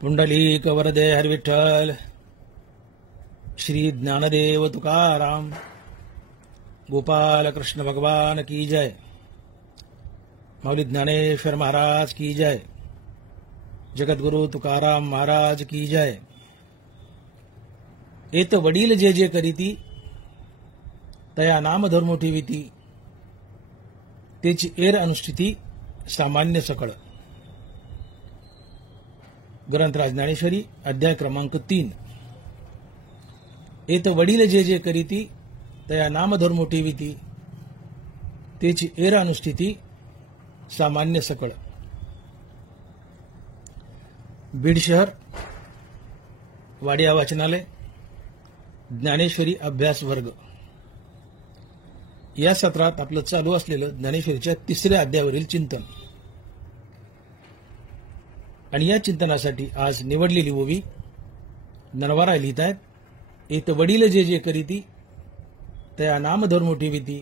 पुंडलिक वरदे हरविठ्ठल श्री ज्ञानदेव तुकाराम गोपाल कृष्ण भगवान की जय। माऊली ज्ञानेश्वर महाराज की जय। जगद्गुरु तुकाराम महाराज की जय। एत वडील जे जे करीती तया नाम धर्मो ठेविती तेची एर अनुष्ठिती सामान्य सकळ। ग्रंथराज ज्ञानेश्वरी अध्याय क्रमांक 3। एत वडील जे जे करीती तया नाम धर्मो ठेविती तेची एर अनुष्ठिती सामान्य सकळ। बीड शहर वाडिया वाचनालय ज्ञानेश्वरी अभ्यास वर्ग या सत्रात आपलं चालू असलेलं ज्ञानेश्वरीच्या 3ऱ्या अध्यायावरील चिंतन आणि या चिंतनासाठी आज निवडलेली ओवी नरवारा लिहित आहेत। एत वडील जे जे करीती तया नाम धर्मो ठेविती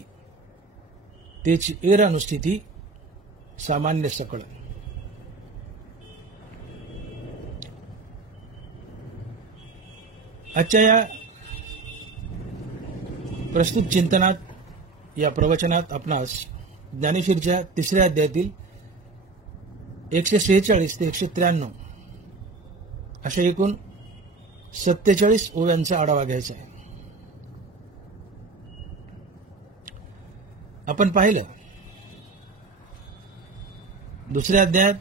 तेची एर अनुष्ठिती सामान्य सकळ। आजच्या या प्रस्तुत चिंतनात या प्रवचनात आपणास ज्ञानेश्वरीच्या 3ऱ्या अध्यायातील 146 ते 193 अशा एकूण 47 ओव्यांचा आढावा घ्यायचा आहे। आपण पाहिलं 2ऱ्या अध्यायात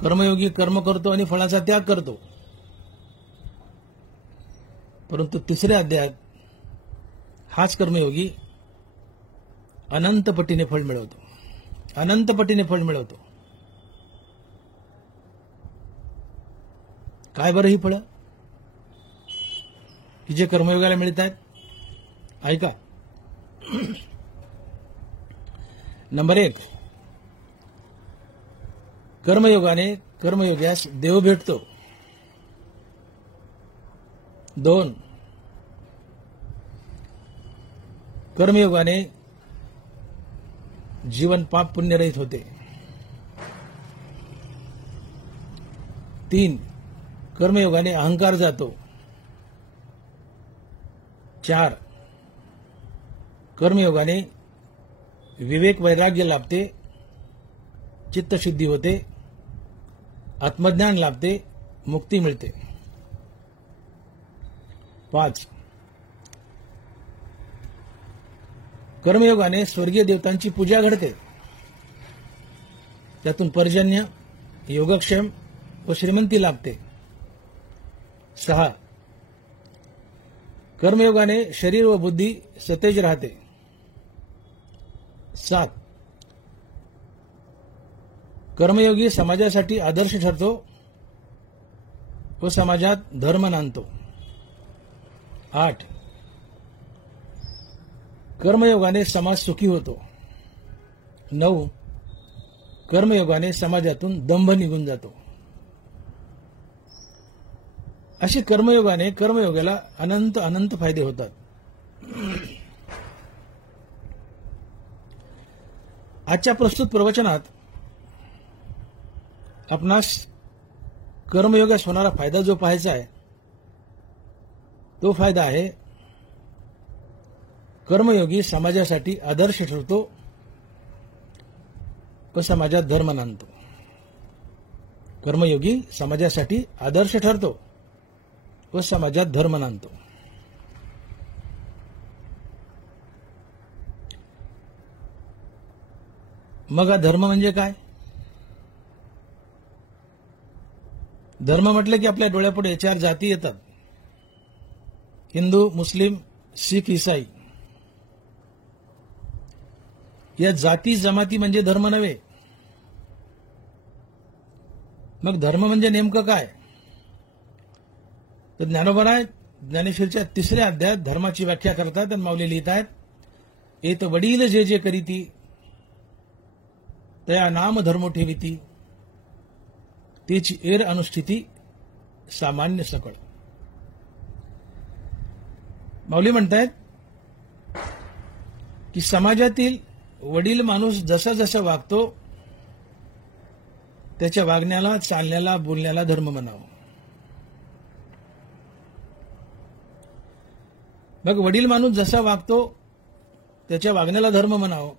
कर्मयोगी कर्म करतो आणि फळाचा त्याग करतो, परंतु 3ऱ्या अध्यायात हाच कर्मयोगी अनंत पटीने फळ मिळवतो। अनंत पटीने फळ मिळवतो। काय बरं ही फळं की जे कर्मयोगाला मिळत आहेत? ऐका। नंबर 1, कर्मयोगाने कर्मयोग्यास देव भेटतो। 2, कर्मयोगाने जीवन पाप पुण्यरहित होते। 3, कर्मयोगाने अहंकार जातो। 4, कर्मयोगाने विवेक वैराग्य लाभते, चित्तशुद्धी होते, आत्मज्ञान लाभते, मुक्ती मिळते। 5, कर्मयोगाने स्वर्गीय देवतांची पूजा घडते, त्यातून पर्जन्य, योगक्षेम व श्रीमंती लाभते। 6, कर्मयोगाने शरीर व बुद्धी सतेज राहते। 7, कर्मयोगी समाजासाठी आदर्श ठरतो व समाजात धर्म नांदतो। 8, कर्मयोगाने समाज सुखी होतो। 9, कर्मयोगाने समाजातून दंभ निघून जातो। अशी कर्मयोगाने कर्मयोगाला अनंत अनंत फायदे होतात। आजच्या प्रस्तुत प्रवचनात आपणास कर्मयोगास होणारा फायदा जो पाहायचा आहे तो फायदा आहे कर्मयोगी समाजासाठी आदर्श ठरतो व समाजात धर्म नांदतो। कर्मयोगी समाजासाठी आदर्श ठरतो व समाजात धर्म नांदतो। मग हा धर्म म्हणजे काय? धर्म म्हटलं की आपल्या डोळ्यापुढे 4 जाती येतात: हिंदू, मुस्लिम, शीख, ईसाई। या जाती जमाती म्हणजे धर्म नव्हे। मग धर्म म्हणजे नेमकं काय? तर ज्ञानोबा ज्ञानेश्वरीच्या 3ऱ्या अध्यायात धर्माची व्याख्या करतात आणि माऊली लिहित आहेत। एत वडील जे जे करीती तया नाम धर्मो ठेविती तेची एर अनुष्ठिती सामान्य सकळ। माऊली म्हणतायत की समाजातील वडील माणूस जसा जसा वागतो त्याच्या वागण्याला, चालण्याला, बोलण्याला धर्म म्हणावं. मग वडील माणूस जसा वागतो त्याच्या वागण्याला धर्म म्हणावं,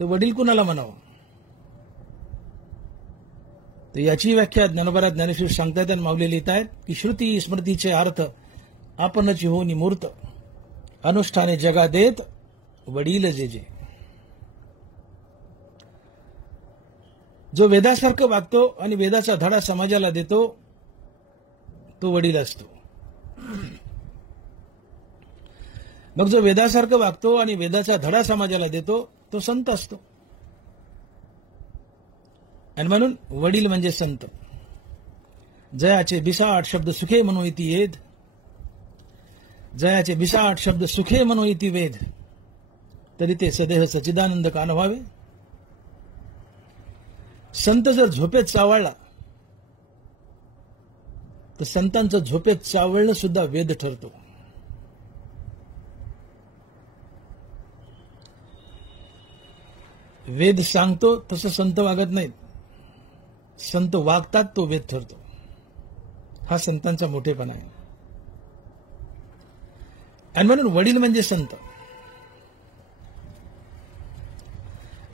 तर वडील कुणाला म्हणावं? तर याची व्याख्या ज्ञानोबा ज्ञानेश्वर सांगतायत आणि माऊली लिहित आहेत की श्रुती स्मृतीचे अर्थ आपणच होनी मूर्त, अनुष्ठाने जगा देत वडील जे जे. जो वेदासारखं वागतो आणि वेदाचा धडा समाजाला देतो तो वडील असतो. मग जो वेदासारखं वागतो आणि वेदाचा धडा समाजाला देतो तो संत असतो. आणि म्हणून वडील म्हणजे संत. जयाचे 28 शब्द सुखे म्हणो इति येद, जयाचे 28 शब्द सुखे म्हणो इति वेद, तरी ते सदेह सच्चिदानंद का व्हावे. संत जर झोपेत चावळला तर संतांचं झोपेत चावळणं सुद्धा वेद ठरतो. वेद सांगतो तसं संत वागत नाहीत, संत वागतात तो वेद ठरतो. हा संतांचा मोठेपणा आहे. आणि म्हणून वडील म्हणजे संत.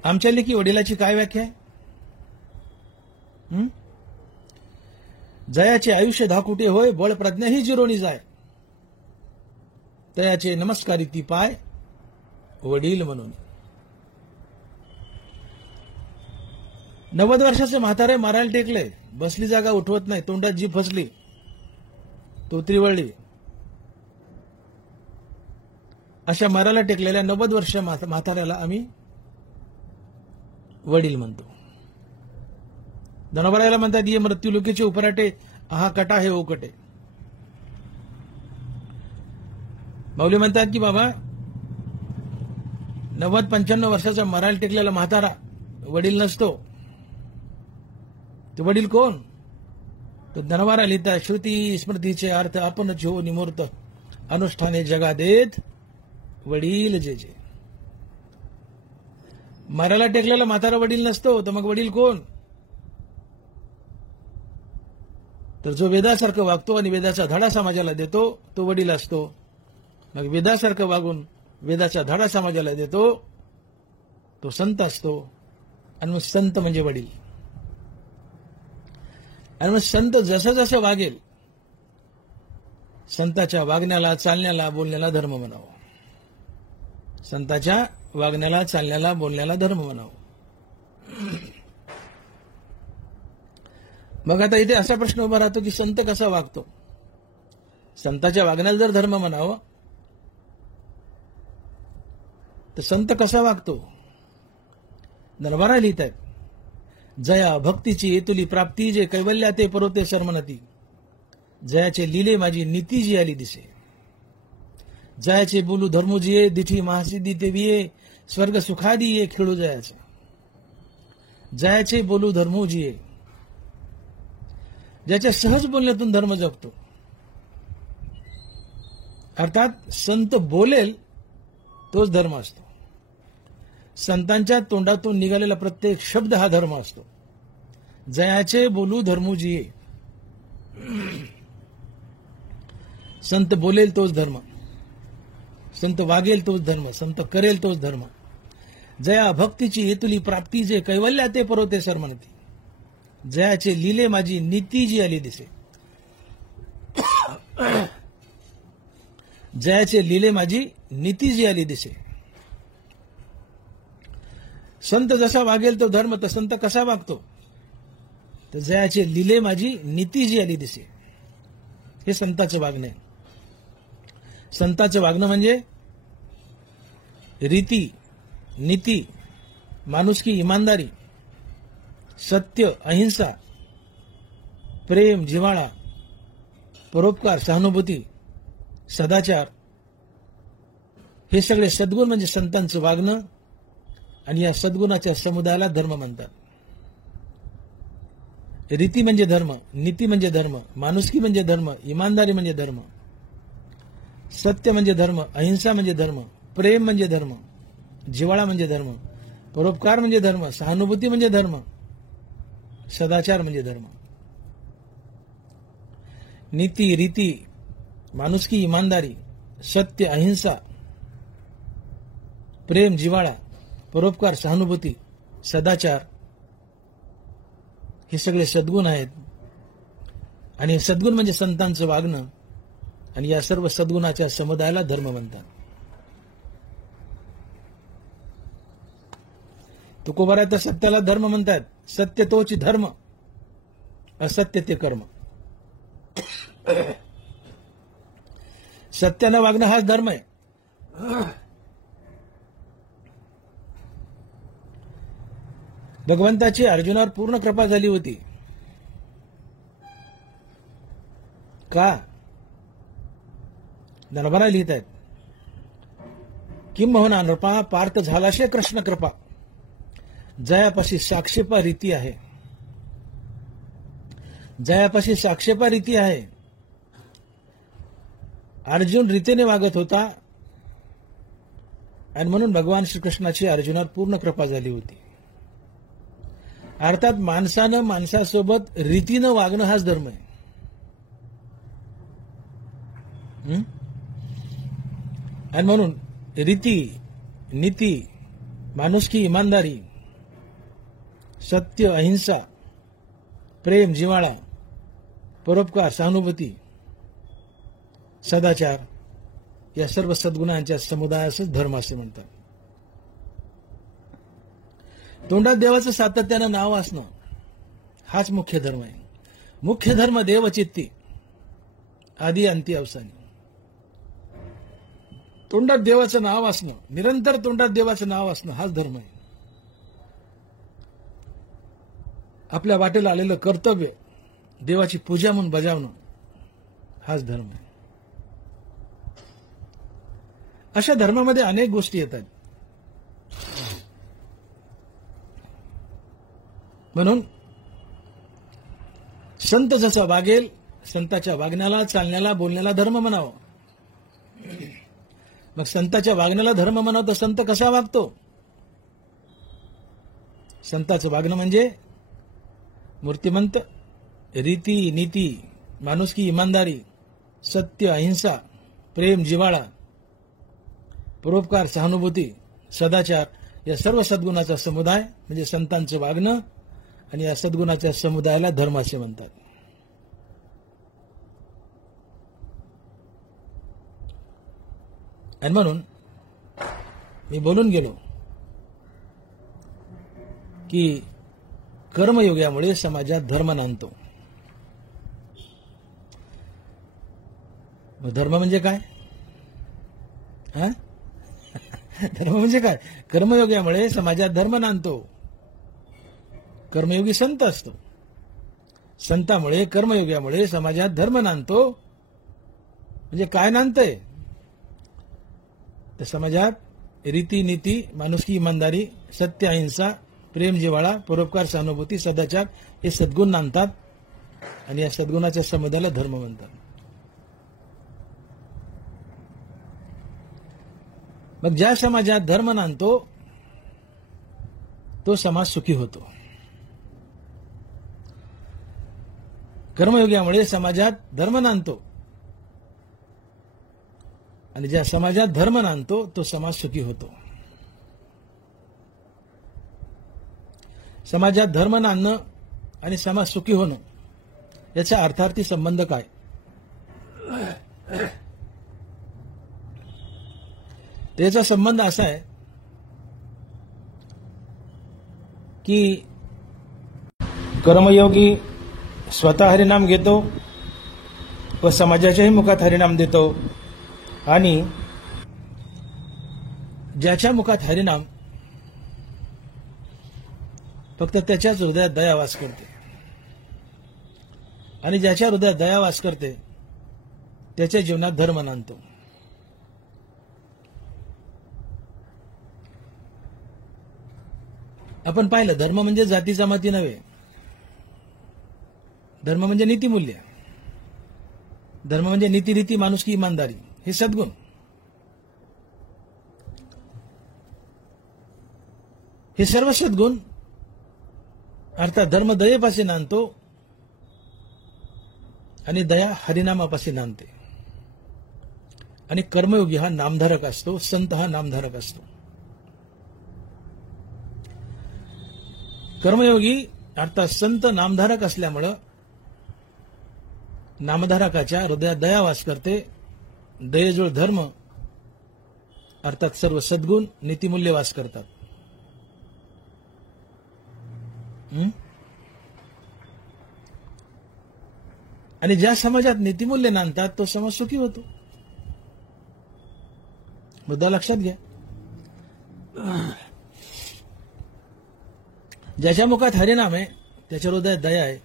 आमच्या लेखी वडिलाची काय व्याख्या आहे? जयाचे आयुष्य धाकुटे होय, बळ प्रज्ञा ही जिरोणी जाय, तयाचे नमस्कारी ती पाय वडील म्हणून. 90 वर्षाचे म्हातारे मारायला टेकले, बसली जागा उठवत नाही, तोंडात जीभ फसली, तोतरी वळली, अशा मारायला टेकलेल्या 90 वर्ष म्हाताऱ्याला आम्ही वडील म्हणतो. धनोबरायला म्हणतात ये मृत्यूलोकीचे उपराटे, हा कटा हे ओकटे. माऊली म्हणतात की बाबा 90-95 वर्षाचा मरायला टेकलेला म्हातारा वडील नसतो. तो वडील कोण? तो धनवारा लिहितात श्रुती स्मृतीचे अर्थ आपणच हो निमूर्त, अनुष्ठाने जगा देत वडील जे जे. मरायला टेकलेला म्हातारा वडील नसतो, तर मग वडील कोण? तर जो वेदासारखं वागतो आणि वेदाचा धडा समाजाला देतो तो वडील असतो. मग वेदासारखं वागून वेदाचा धडा समाजाला देतो तो संत असतो. आणि मग संत म्हणजे वडील. आणि मग संत जसं जसं वागेल संताच्या वागण्याला, चालण्याला, बोलण्याला धर्म म्हणावं. संताच्या वागण्याला, चालण्याला, बोलण्याला धर्म म्हणावं. मग आता इथे असा प्रश्न उभा राहतो की संत कसा वागतो? संताच्या वागण्याला जर धर्म म्हणावं तर संत कसा वागतो? दरबारा लिहित आहेत, जया भक्तीची येतुली प्राप्ती, जे कैवल्या ते परोते सरमनती, जयाचे लिले माझी नीती जी आली दिसे, जयाचे बोलू धर्मू जिये, दिठी महासिद्धी ते विये, स्वर्ग सुखादी ये खेळू जयाचा. जयाचे बोलू धर्मू जिये, ज्याच्या सहज बोलण्यातून धर्म जगतो. अर्थात संत बोलेल तोच धर्म असतो. संतांच्या तोंडातून निघालेला प्रत्येक शब्द हा धर्म असतो. जयाचे बोलू धर्मू जिये, संत बोलेल तोच धर्म, संत वागेल तोच धर्म, संत करेल तोच धर्म. जया भक्तीची येतुली प्राप्ती, जे कैवल्या ते परोते सरमनती, जयाचे लिले माझी नीती जी आली दिसे. जयाचे लिले माझी नीती जी आली दिसे. संत जसा वागेल तो धर्म, तर संत कसा वागतो? तर जयाचे लिले माझी नीती जी आली दिसे. हे संताचं वागणं आहे. संताचं वागणं म्हणजे रीती, नीती, माणुसकी, इमानदारी, सत्य, अहिंसा, प्रेम, जिव्हाळा, परोपकार, सहानुभूती, सदाचार, हे सगळे सद्गुण म्हणजे संतांचं वागणं. आणि या सद्गुणाच्या समुदायाला धर्म म्हणतात. रीती म्हणजे धर्म, नीती म्हणजे धर्म, माणुसकी म्हणजे धर्म, इमानदारी म्हणजे धर्म, सत्य म्हणजे धर्म, अहिंसा म्हणजे धर्म, प्रेम म्हणजे धर्म, जिव्हाळा म्हणजे धर्म, परोपकार म्हणजे धर्म, सहानुभूती म्हणजे धर्म, सदाचार म्हणजे धर्म. नीती, रीती, माणुसकी, इमानदारी, सत्य, अहिंसा, प्रेम, जिव्हाळा, परोपकार, सहानुभूती, सदाचार हे सगळे सद्गुण आहेत. आणि हे सद्गुण म्हणजे संतांचं वागणं. आणि या सर्व सद्गुणाच्या समुदायाला धर्म म्हणतात. तुकोबाराय तर सत्याला धर्म म्हणतात. सत्य तोच धर्म, असत्य ते कर्म. सत्यानं वागणं हाच धर्म आहे. भगवंताची अर्जुनावर पूर्ण कृपा झाली होती. का? नरभरा लिहित आहेत, किंबहुना नृपा पार्थ झालाशे कृष्ण कृपा, जयापाशी साक्षेपा रीती आहे. जयापाशी साक्षेपा रीती आहे. अर्जुन रीतीने वागत होता आणि म्हणून भगवान श्रीकृष्णाची अर्जुनावर पूर्ण कृपा झाली होती. अर्थात माणसानं माणसासोबत रीतीनं वागणं हाच धर्म आहे. आणि म्हणून रीती, नीती, माणुसकी, इमानदारी, सत्य, अहिंसा, प्रेम, जिव्हाळा, परोपकार, सहानुभूती, सदाचार या सर्व सद्गुणांच्या समुदायासच धर्म असे म्हणतात. तोंडात देवाचं सातत्यानं नाव असणं हाच मुख्य धर्म आहे. मुख्य धर्म देवचित्ती, आदी अंती अवसानी. तोंडात देवाचं नाव असणं, निरंतर तोंडात देवाचं नाव असणं हाच धर्म आहे. आपल्या वाटेला आलेलं कर्तव्य देवाची पूजा म्हणून बजावणं हाच धर्म आहे. अशा धर्मामध्ये अनेक गोष्टी येतात. म्हणून संत जसा वागेल, संताच्या वागण्याला, चालण्याला, बोलण्याला धर्म म्हणावं. मग संताच्या वागण्याला धर्म म्हणावं तर संत कसा वागतो? संताचं वागणं म्हणजे मूर्तिमंत, रीती, नीती, माणुसकी, इमानदारी, सत्य, अहिंसा, प्रेम, जिव्हाळा, परोपकार, सहानुभूती, सदाचार या सर्व सद्गुणाचा समुदाय म्हणजे संतांचं वागणं. आणि या सद्गुणाच्या समुदायाला धर्म असे म्हणतात. आणि म्हणून मी बोलून गेलो की कर्मयोगामुळे समाजात धर्म नांदतो. धर्म म्हणजे काय? धर्म म्हणजे काय? कर्मयोगामुळे समाजात धर्म नांदतो. कर्मयोगी संत असतो. संतामुळे, कर्मयोगामुळे समाजात धर्म नांदतो. म्हणजे काय नांदतंय? तर समाजात रीती, नीती, माणुसकी, इमानदारी, सत्य, अहिंसा, प्रेम, जिव्हाळा, परोपकार, सहानुभूती, सदाचार हे सद्गुण नांदतात. आणि या सद्गुणाच्या समुदायाला धर्म म्हणतात. मग ज्या समाजात धर्म नांदतो तो समाज सुखी होतो. कर्मयोगामुळे समाजात धर्म नांदतो आणि ज्या समाजात धर्म नांदतो तो समाज सुखी होतो. समाजात धर्म नांदणं आणि समाज सुखी होणं याचा अर्थार्थी संबंध काय? त्याचा संबंध असा आहे की कर्मयोगी स्वतः हरिनाम घेतो व समाजाच्याही मुखात हरिनाम देतो. आणि ज्याच्या मुखात हरिनाम फक्त त्याच्याच हृदयात दया वास करते. आणि ज्याच्या हृदयात दया वास करते त्याच्या जीवनात धर्म नांदतो. आपण पाहिलं, धर्म म्हणजे जाती जमाती नव्हे. धर्म म्हणजे नीतिमूल्य. धर्म म्हणजे नीती, रीती, माणुसकी, इमानदारी हे सद्गुण. हे सर्व सद्गुण अर्थात धर्म दयेपाशी नांदतो आणि दया हरिनामापाशी नांदते. आणि कर्मयोगी हा नामधारक असतो, संत हा नामधारक असतो. कर्मयोगी अर्थात संत नामधारक असल्यामुळं नामधारकाच्या हृदयात दया वास करते. दयेजोळ धर्म अर्थात सर्व सद्गुण नीतिमूल्य वास करतात. आणि ज्या समाजात नीतिमूल्य नांदतात तो समाज सुखी होतो. मुद्दा लक्षात घ्या. ज्याच्या मुखात हरिनाम आहे त्याच्या हृदयात दया आहे.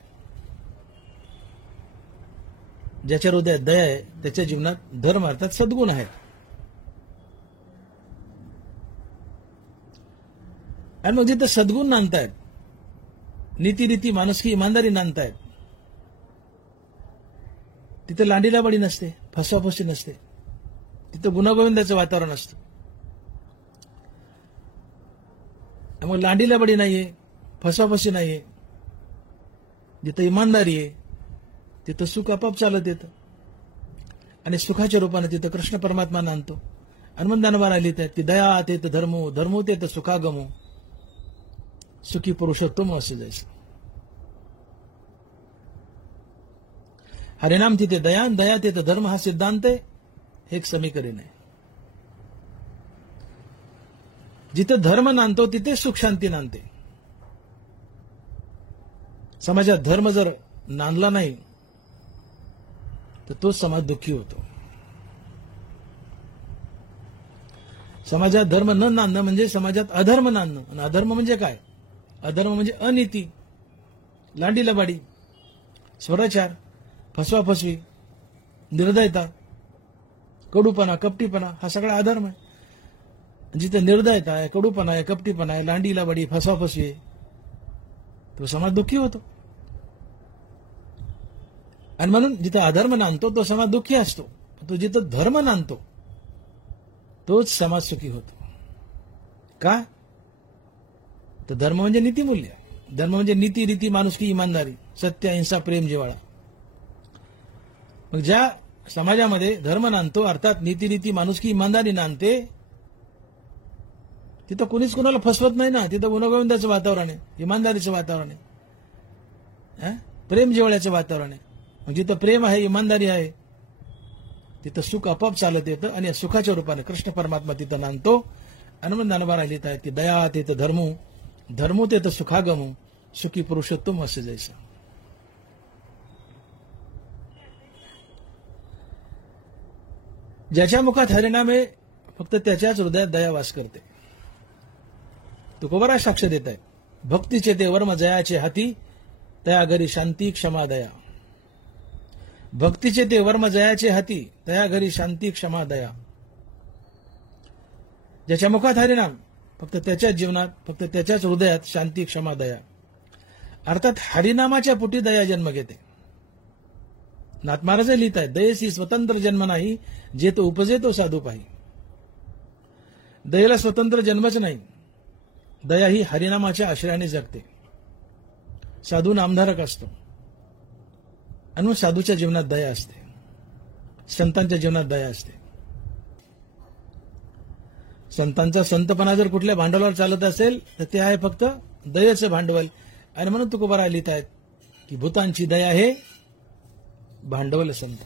ज्याच्या हृदयात दया आहे त्याच्या जीवनात धर्म अर्थात सद्गुण आहे. आणि मग जिथं सद्गुण नांदतायत, नीतिरीती माणुसकी इमानदारी नांदतायत, तिथं लांडीलाबाडी नसते, फसवाफसवी नसते, तिथं गुणागोविंदाचं वातावरण असतं. मग लांडीलाबाडी नाहीये, फसवाफसवी नाहीये, जिथं इमानदारी आहे तिथं सुख आपोआप चालत येतं. आणि सुखाच्या रूपाने तिथं कृष्ण परमात्मा नांदतो. हनुमान ज्ञानोबा लिहितात की दया तेत धर्मो, धर्मो तेत सुखागमो, सुखी पुरुषोत्तम असे जायचं. हरिनाम तिथे दया, दया तेत धर्म हा सिद्धांत आहे, हे एक समीकरण आहे. जिथे धर्म नांदतो तिथे सुख शांती नांदते. समाजात धर्म जर नांदला नाही तर तो समाज दुःखी होतो. समाजात धर्म न नांदणं म्हणजे समाजात अधर्म नांदणं. आणि अधर्म म्हणजे काय? अधर्म म्हणजे अनीती, लांडीलबाडी, स्वराचार, फसवाफसवी, निर्दयता, कडूपणा, कपटीपणा हा सगळा अधर्म आहे. जिथे निर्दयता आहे, कडूपणा आहे, कपटीपणा आहे, लांडीलबाडी, फसवाफसवी आहे, तो समाज दुःखी होतो. आणि म्हणून जिथे अधर्म नांदतो तो समाज दुःखी असतो. तो जिथं धर्म नांदतो तोच समाज सुखी होतो. का? तर धर्म म्हणजे नीतिमूल्य, धर्म म्हणजे नीती रीती माणुसकी इमानदारी, सत्य अहिंसा प्रेम जिव्हाळा. मग ज्या समाजामध्ये धर्म नांदतो अर्थात नीतिरीती माणुसकी इमानदारी नांदते तिथं कोणीच कोणाला फसवत नाही ना. तिथं गुणगोविंदाचं वातावरण आहे, इमानदारीचं वातावरण आहे, प्रेम जिव्हाळ्याचं वातावरण आहे. मग जिथं प्रेम आहे, इमानदारी आहे, तिथं सुख आपोआप चालत येतं. आणि या सुखाच्या रूपाने कृष्ण परमात्मा तिथं नांदतो. हनुमान ज्ञानोबा लिहित आहेत की दया तेत धर्मो, धर्मो तेत सुखागमो, सुखी पुरुषोत्तम असे जायचं. ज्याच्या मुखात हरिनाम आहे फक्त त्याच्याच हृदयात दया वास करते. तुकोबाराज साक्ष देत आहेत. भक्तीचे ते वर्म जयाचे हाती, तया घरी शांती क्षमा दया. भक्तीचे ते वर्म जयाचे हाती, तया घरी शांती क्षमा दया. ज्याच्या मुखात हरिनाम फक्त त्याच्याच जीवनात, फक्त त्याच्याच हृदयात शांती क्षमा दया. अर्थात हरिनामाच्या पोटी दया जन्म घेते. नाथ महाराज लिहित आहेत दयेसी स्वतंत्र जन्म नाही, जे तो उपजे तो साधू पाही. दयेला स्वतंत्र जन्मच नाही, दया ही हरिनामाच्या आश्रयाने जगते. साधू नामधारक असतो आणि मग साधूच्या जीवनात दया असते, संतांच्या जीवनात दया असते. संतांचा संतपणा जर कुठल्या भांडवलावर चालत असेल तर ते आहे फक्त दयेचं भांडवल. आणि म्हणून तुकोबाराय लिहित आहेत की भूतांची दया हे भांडवल संत.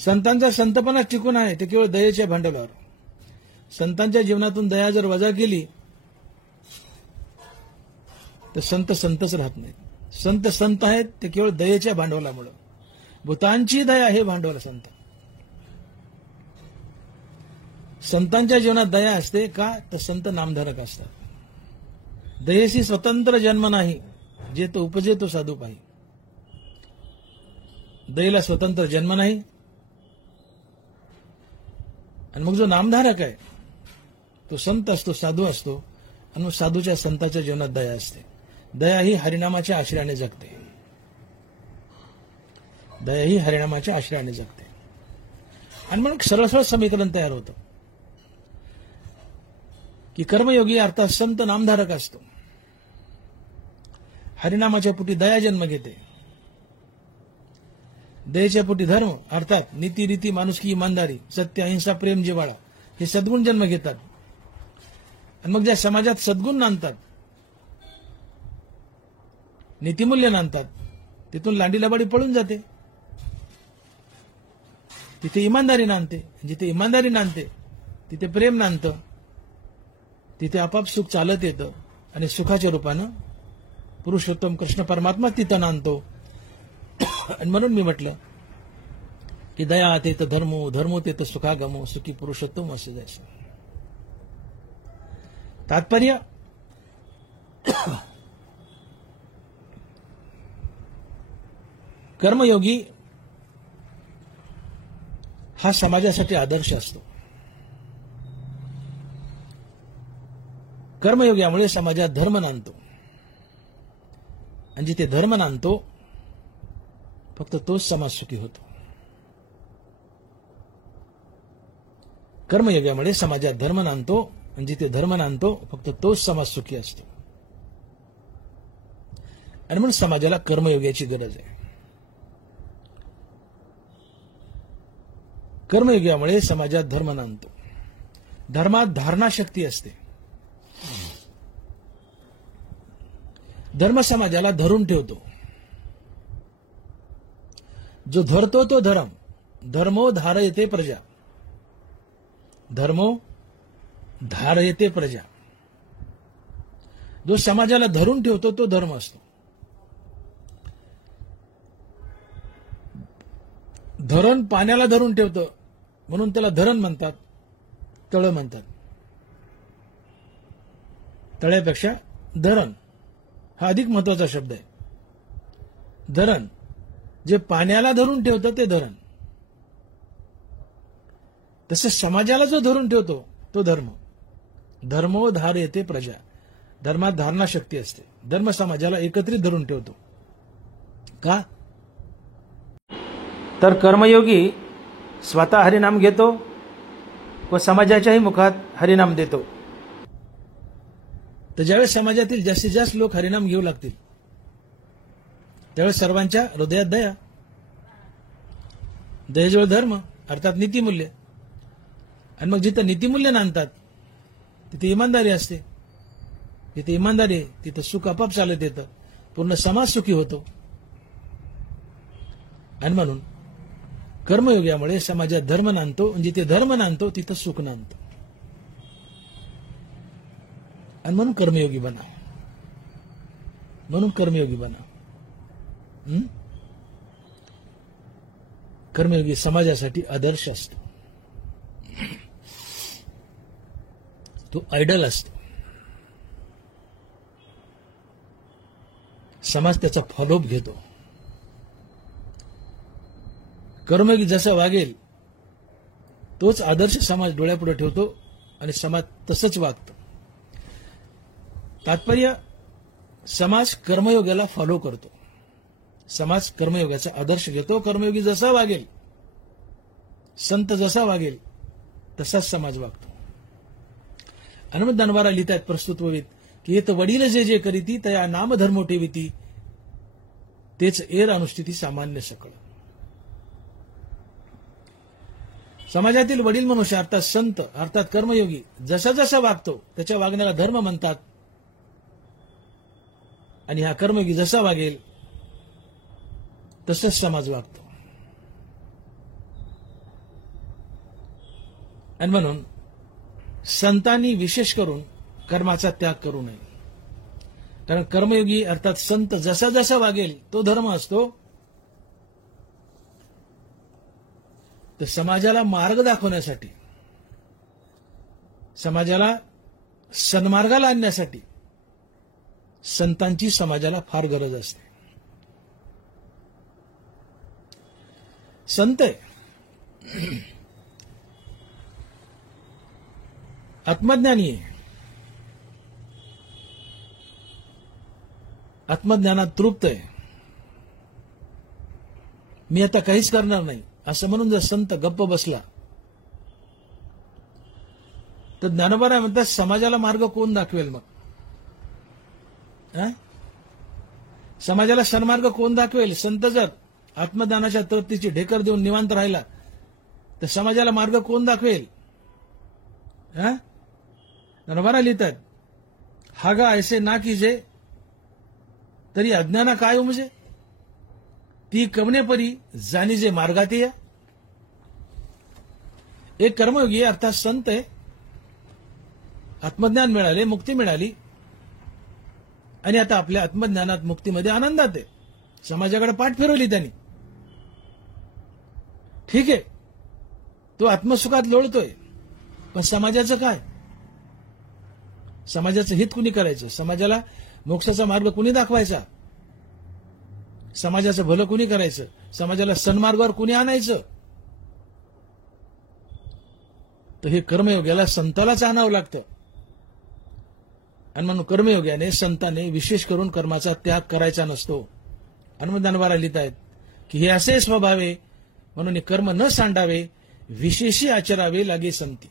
संतांचा संतपणा टिकून आहे ते केवळ दयेच्या भांडवलावर. संतांच्या जीवनातून दया जर वजा केली तर संत संतच राहत नाही. संत संत आहेत ते केवळ दयेच्या भांडवलामुळे. भूतांची दया हे भांडवल संत. संतांच्या जीवनात दया असते का? तर संत नामधारक असतात. दयेशी स्वतंत्र जन्म नाही, जे तो उपजे तो साधू पाही. दयेला स्वतंत्र जन्म नाही. आणि मग जो नामधारक आहे तो संत असतो, साधू असतो. आणि मग साधूच्या संताच्या जीवनात दया असते. दया ही हरिनामाच्या आश्रयाने जगते. दया ही हरिनामाच्या आश्रयाने जगते. आणि मग सरळ सरळ समीकरण तयार होतं की कर्मयोगी अर्थात संत नामधारक असतो. हरिनामाच्या पोटी दया जन्म घेते. दयेच्या पोटी धर्म अर्थात नीती रीती माणुसकी इमानदारी सत्य अहिंसा प्रेम जिव्हाळा हे सद्गुण जन्म घेतात. आणि मग ज्या समाजात सद्गुण नांदतात, नीतिमूल्य नांदतात, तिथून लांडी लबाडी पळून जाते. तिथे इमानदारी नांदते. जिथे इमानदारी नांदते तिथे प्रेम नांदतं. तिथे आपाप सुख चालत येतं आणि सुखाच्या रूपानं पुरुषोत्तम कृष्ण परमात्मा तिथं नांदतो. आणि म्हणून मी म्हटलं की दया तेत धर्मो धर्मो तेत सुखागमो सुखी पुरुषोत्तम असे जायचं. तात्पर्य कर्मयोगी हा समाजासाठी आदर्श असतो. कर्मयोग्यामुळे समाजात धर्म नांदतो. आणि जिथे धर्म नांदतो फक्त तोच समाज सुखी होतो. कर्मयोग्यामुळे समाजात धर्म नांदतो आणि जिथे धर्म नांदतो फक्त तोच समाज सुखी असतो. आणि म्हणून समाजाला कर्मयोग्याची गरज आहे. कर्मयोग्यामुळे समाजात धर्म नांदतो. धर्मात धारणा शक्ती असते. धर्म समाजाला धरून ठेवतो. जो धरतो तो धर्म. धर्मो धारयते प्रजा. धर्मो धारयते प्रजा. जो समाजाला धरून ठेवतो तो धर्म असतो. धरण पाण्याला धरून ठेवतं म्हणून त्याला धरण म्हणतात, तळ म्हणतात. तळ्यापेक्षा धरण हा अधिक महत्वाचा शब्द आहे. धरण जे पाण्याला धरून ठेवतं ते धरण. तसं समाजाला जो धरून ठेवतो तो धर्म. धर्मो धारयते प्रजा. धर्मात धारणा शक्ती असते. धर्म समाजाला एकत्रित धरून ठेवतो. का? तर कर्मयोगी स्वतः हरिनाम घेतो व समाजाच्याही मुखात हरिनाम देतो. तर ज्यावेळेस समाजातील जास्तीत जास्त लोक हरिनाम घेऊ लागतील त्यावेळेस सर्वांच्या हृदयात दया. दयेजवळ धर्म अर्थात नीतिमूल्य. आणि मग जिथं नीतिमूल्य नांदतात तिथे इमानदारी असते. जिथे इमानदारी आहे तिथं सुख आपाप चालत येतं. पूर्ण समाज सुखी होतो. आणि म्हणून कर्मयोग्यामुळे समाजात धर्म नांदतो. जिथे धर्म नांदतो तिथं सुख नांदतं. आणि म्हणून कर्मयोगी बना. म्हणून कर्मयोगी बना. कर्मयोगी समाजासाठी आदर्श असतो. तो आयडल असतो. समाज त्याचा फॉलोअप घेतो. कर्मयोगी जसा वागेल तोच आदर्श समाज डोळ्यापुढे ठेवतो आणि समाज तसंच वागतो. तात्पर्य समाज कर्मयोगाला फॉलो करतो. समाज कर्मयोगाचा आदर्श घेतो. कर्मयोगी जसा वागेल, संत जसा वागेल तसाच समाज वागतो. हनुमत दनवारा लिहितात प्रस्तुतवीत की येत वडील जे जे करीती तया नाम धर्मो ठेविती तेच एर अनुष्ठिती सामान्य सकळ. समाजातील वडील मनुष्य अर्थात संत अर्थात कर्मयोगी जसा जसा वागतो त्याच्या वागण्याला धर्म म्हणतात. आणि हा कर्मयोगी जसा वागेल तसंच समाज वागतो. आणि म्हणून संतांनी विशेष करून कर्माचा त्याग करू नये. कारण कर्मयोगी अर्थात संत जसा जसा वागेल तो धर्म असतो. तर समाजाला मार्ग दाखवण्यासाठी, समाजाला सन्मार्गाला आणण्यासाठी संतांची समाजाला फार गरज असते. संत आहे, आत्मज्ञानी आहे, आत्मज्ञानात तृप्त आहे. मी आता काहीच करणार नाही असं म्हणून जर संत गप्प बसला तर ज्ञानोबा म्हणतात समाजाला मार्ग कोण दाखवेल मग? समाजाला सन्मार्ग कोण दाखवेल? संत जर आत्मज्ञानाच्या तृप्तीची ढेकर देऊन निवांत राहिला तर समाजाला मार्ग कोण दाखवेल? नरवारा लिहितात, हागा ऐसे ना कीजे तरी अज्ञाना काय उमजे, ती कवने परी जाणीजे मार्गात या. एक कर्मयोगी अर्थात संत आहे, आत्मज्ञान मिळाले, मुक्ती मिळाली आणि आता आपल्या आत्मज्ञानात मुक्तीमध्ये आनंदात आहे. समाजाकडे पाठ फिरवली त्यांनी. ठीक आहे, तो आत्मसुखात लोळतोय, पण समाजाचं काय? समाजाचं हित कुणी करायचं? समाजाला मोक्षाचा मार्ग कुणी दाखवायचा? समाजाचं भलं कुणी करायचं? समाजाला सन्मार्गावर कुणी आणायचं? तर हे कर्मयोग्याला संतालाच आणावं लागतं. आणि म्हणून कर्मयोग्याने संताने विशेष करून कर्माचा त्याग करायचा नसतो. हनुमंतदानवारा लिहित आहेत की हे असे स्वभावे म्हणून कर्म न सांडावे, विशेषी आचरावे लागे संती.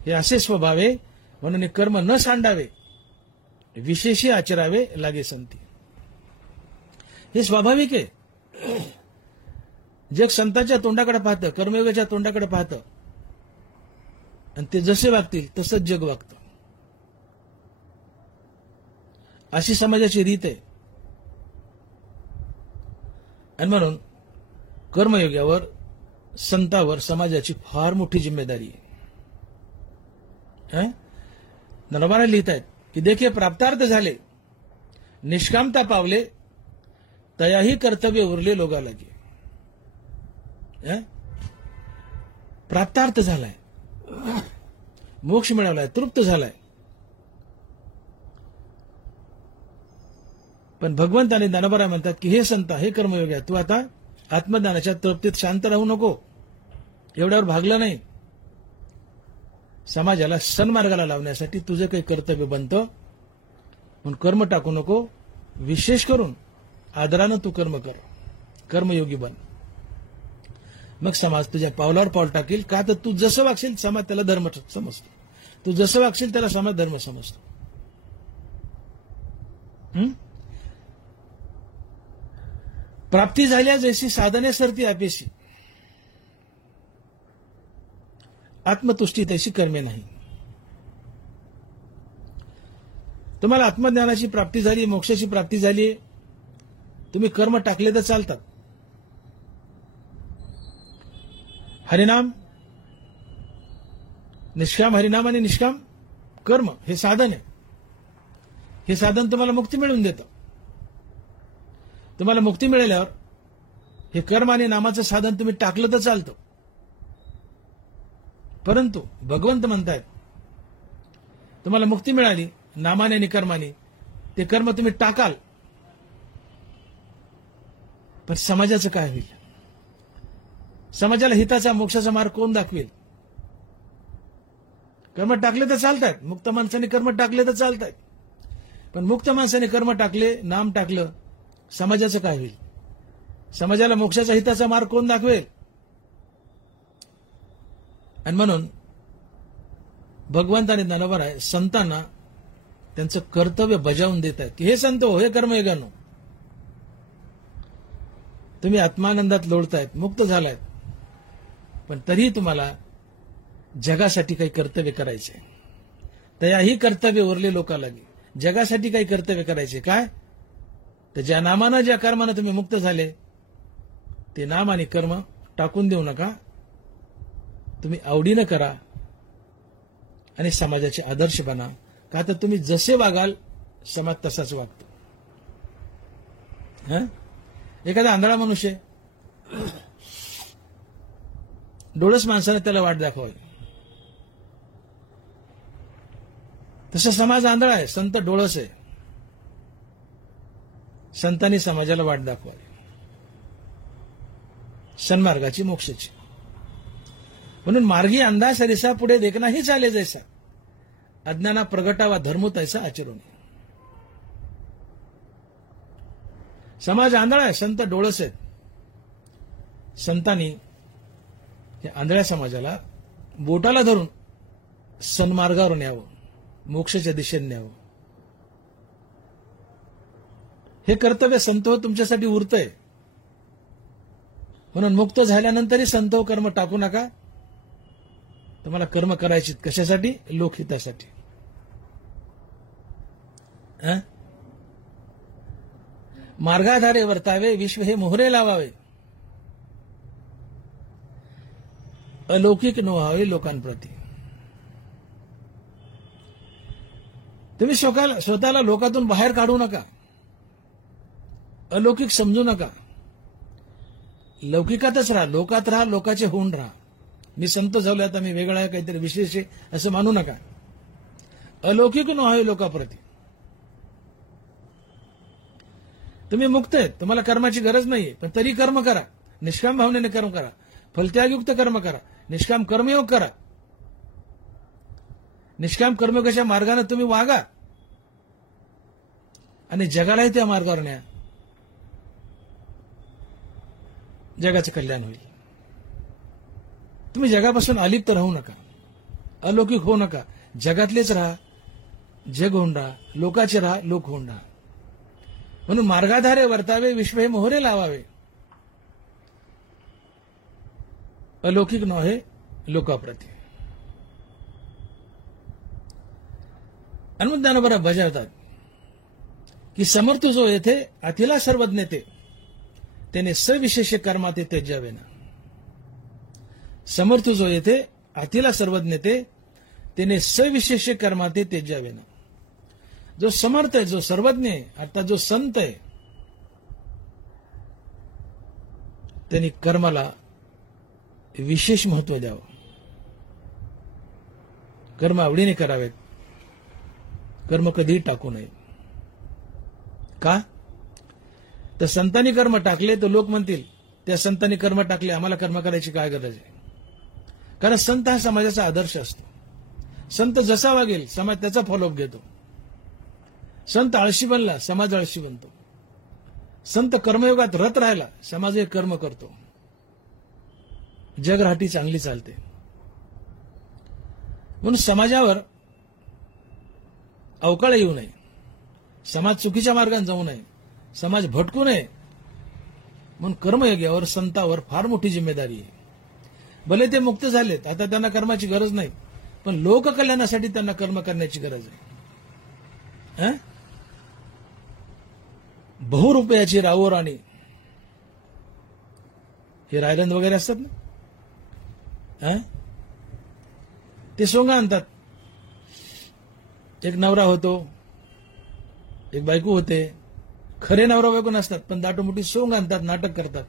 हे असे स्वभावे म्हणून कर्म न सांडावे, विशेषी आचरावे लागे संती. हे स्वाभाविक आहे. जग संतांच्या तोंडाकडे पाहतं, कर्मयोगाच्या तोंडाकडे पाहतं आणि ते जसे वागतील तसंच जग वागतं. अशी समाजाची रीत आहे. आणि म्हणून कर्मयोग्यावर, संतावर समाजाची फार मोठी जिम्मेदारी आहे. नरवारा लिहित आहेत की देखे प्राप्तार्थ झाले, निष्कामता पावले, तयाही कर्तव्य उरले लोगा लागे. प्राप्तार्थ झालाय, मोक्ष मिळवलाय, तृप्त झालाय, पण भगवंत आणि ज्ञानोबा म्हणतात की हे संत, हे कर्मयोगी, तू आता आत्मज्ञानाच्या तृप्तीत शांत राहू नको, एवढ्यावर भागलं नाही. समाजाला सन्मार्गाला लावण्यासाठी तुझं काही कर्तव्य बनतं, म्हणून कर्म टाकू नको. विशेष करून आदरानं तू कर्म कर, कर्मयोगी बन. मग समाज तुझ्या पावलावर पाऊल टाकील. का तर तू जसं वागशील समाज त्याला धर्म समजतो, तू जसं वागशील त्याला समाज धर्म समजतो. प्राप्ती झाल्या जैसी साधने सरती अपेशी, आत्मतुष्टी तशी कर्मे नाही. तुम्हाला आत्मज्ञानाची प्राप्ती झाली, मोक्षाची प्राप्ती झाली, तुम्ही कर्म टाकले तर चालतात. हरिनाम, निष्काम हरिनाम आणि निष्काम कर्म हे साधन आहे. हे साधन तुम्हाला मुक्ती मिळवून देतं. तुम्हाला मुक्ती मिळाल्यावर हे कर्म आणि नामाचं साधन तुम्ही टाकलं तर चालतं. परंतु भगवंत म्हणतायत तुम्हाला मुक्ती मिळाली नामाने आणि कर्माने, ते कर्म तुम्ही टाकाल, पण समाजाचं काय होईल? समाजाला हिताचा मोक्षाचा मार्ग कोण दाखवेल? कर्म टाकले तर चालतात, मुक्त माणसाने कर्म टाकले तर चालतात, पण मुक्त माणसाने कर्म टाकले, नाम टाकलं, समाजाचं काय होईल? समाजाला मोक्षाचा हिताचा मार्ग कोण दाखवेल? आणि म्हणून भगवंताने ज्ञानोबा आहे संतांना त्यांचं कर्तव्य बजावून देत आहेत की हे संत हो, हे कर्मयोगांनो, तुम्ही आत्मानंदात लोळतायत, मुक्त झालायत, पण तरीही तुम्हाला जगासाठी काही कर्तव्य करायचे. तयाही कर्तव्य उरले लोका लागे. जगासाठी काही कर्तव्य करायचे. काय? तर ज्या नामानं, ज्या कर्मानं तुम्ही मुक्त झाले, ते नाम आणि कर्म टाकून देऊ नका. तुम्ही आवडीनं करा आणि समाजाचे आदर्श बना. का तर तुम्ही जसे वागाल समाज तसाच वागतो. एखादा आंधळा मनुष्य, डोळस माणसाने त्याला वाट दाखवावी, तसं समाज आंधळा आहे, संत डोळस आहे. संतांनी समाजाला वाट दाखवावी, सन्मार्गाची, मोक्षाची. म्हणून मार्गी अंधा सरिसा पुढे देखना ही चाले जैसा, अज्ञाना प्रगटावा धर्मो तैसा आचरून. समाज आंधळा आहे, संत डोळस आहेत. संतांनी या आंधळ्या समाजाला बोटाला धरून सन्मार्गावर न्यावं, मोक्षाच्या दिशेने न्यावं. हे कर्तव्य संत हो तुमच्यासाठी उरतंय. म्हणून मुक्त झाल्यानंतरही संत हो कर्म टाकू नका. तुम्हाला कर्म करायची कशासाठी? लोकहितासाठी. मार्गाधारे वर्तावे, विश्व हे मोहरे लावावे, अलौकिक न व्हावे लोकांप्रती. तुम्ही स्वतःला लोकातून बाहेर काढू नका, अलौकिक समजू नका. लौकिकातच राहा, लोकात राहा, लोकाचे होऊन राहा. मी संत झालोय आता मी वेगळा आहे, काहीतरी विशेष आहे असं मानू नका. अलौकिक न व्हावे लोकांप्रती. तुम्ही मुक्त आहेत, तुम्हाला कर्माची गरज नाहीये, पण तरी कर्म करा. निष्काम भावनेने कर्म करा, फलत्यागयुक्त कर्म करा, निष्काम कर्मयोग करा. निष्काम कर्मयोगाच्या मार्गाने तुम्ही वागा आणि जगालाही त्या मार्गावर न्या. जगाचं कल्याण होईल. तुम्ही जगापासून अलिप्त राहू नका, अलौकिक होऊ नका. जगातलेच राहा, जग होऊन राहा, लोकाचे राहा, लोक होऊन राहा. म्हणून मार्गाधारे वर्तावे, विश्व हे मोहरे लावावे, अलौकिक नव्हे लोकाप्रती. हनुमंत ज्ञानोबा बजावतात की समर्थ जो येथे अतिला सर्वज्ञ त्याने सविशेष कर्मात त्यजावे ना. समर्थ जो येथे अतिला सर्वज्ञ त्याने सविशेष कर्मात त्यजावे ना. जो समर्थ आहे, जो सर्वज्ञ आहे, अर्थात जो संत आहे, त्यांनी कर्माला विशेष महत्व द्यावं. कर्म आवडीने करावेत, कर्म कधीही टाकू नये. का? तर संतांनी कर्म टाकले तर लोक म्हणतील त्या संतांनी कर्म टाकले, आम्हाला कर्म करायची काय गरज आहे. कारण संत हा समाजाचा आदर्श असतो. संत जसा वागेल समाज त्याचा फॉलोअप घेतो. संत आळशी बनला, समाज आळशी बनतो. संत कर्मयोगात रत राहिला, समाज हे कर्म करतो. जगराहटी चांगली चालते. म्हणून समाजावर अवकाळ येऊ नये, समाज चुकीच्या मार्गाने जाऊ नये, समाज भटकू नये. म्हणून कर्मयोग्यावर संतावर फार मोठी जिम्मेदारी आहे. भले ते मुक्त झालेत, आता त्यांना कर्माची गरज नाही, पण लोककल्याणासाठी त्यांना कर्म करण्याची गरज आहे. बहुरुपयाची रावराणी, हे रायरंद वगैरे असतात ना, ते सोंगा आणतात. एक नवरा होतो, एक बायको होते. खरे नवरा बायको नसतात, पण दाटोमोठी सोंग आणतात, नाटक करतात.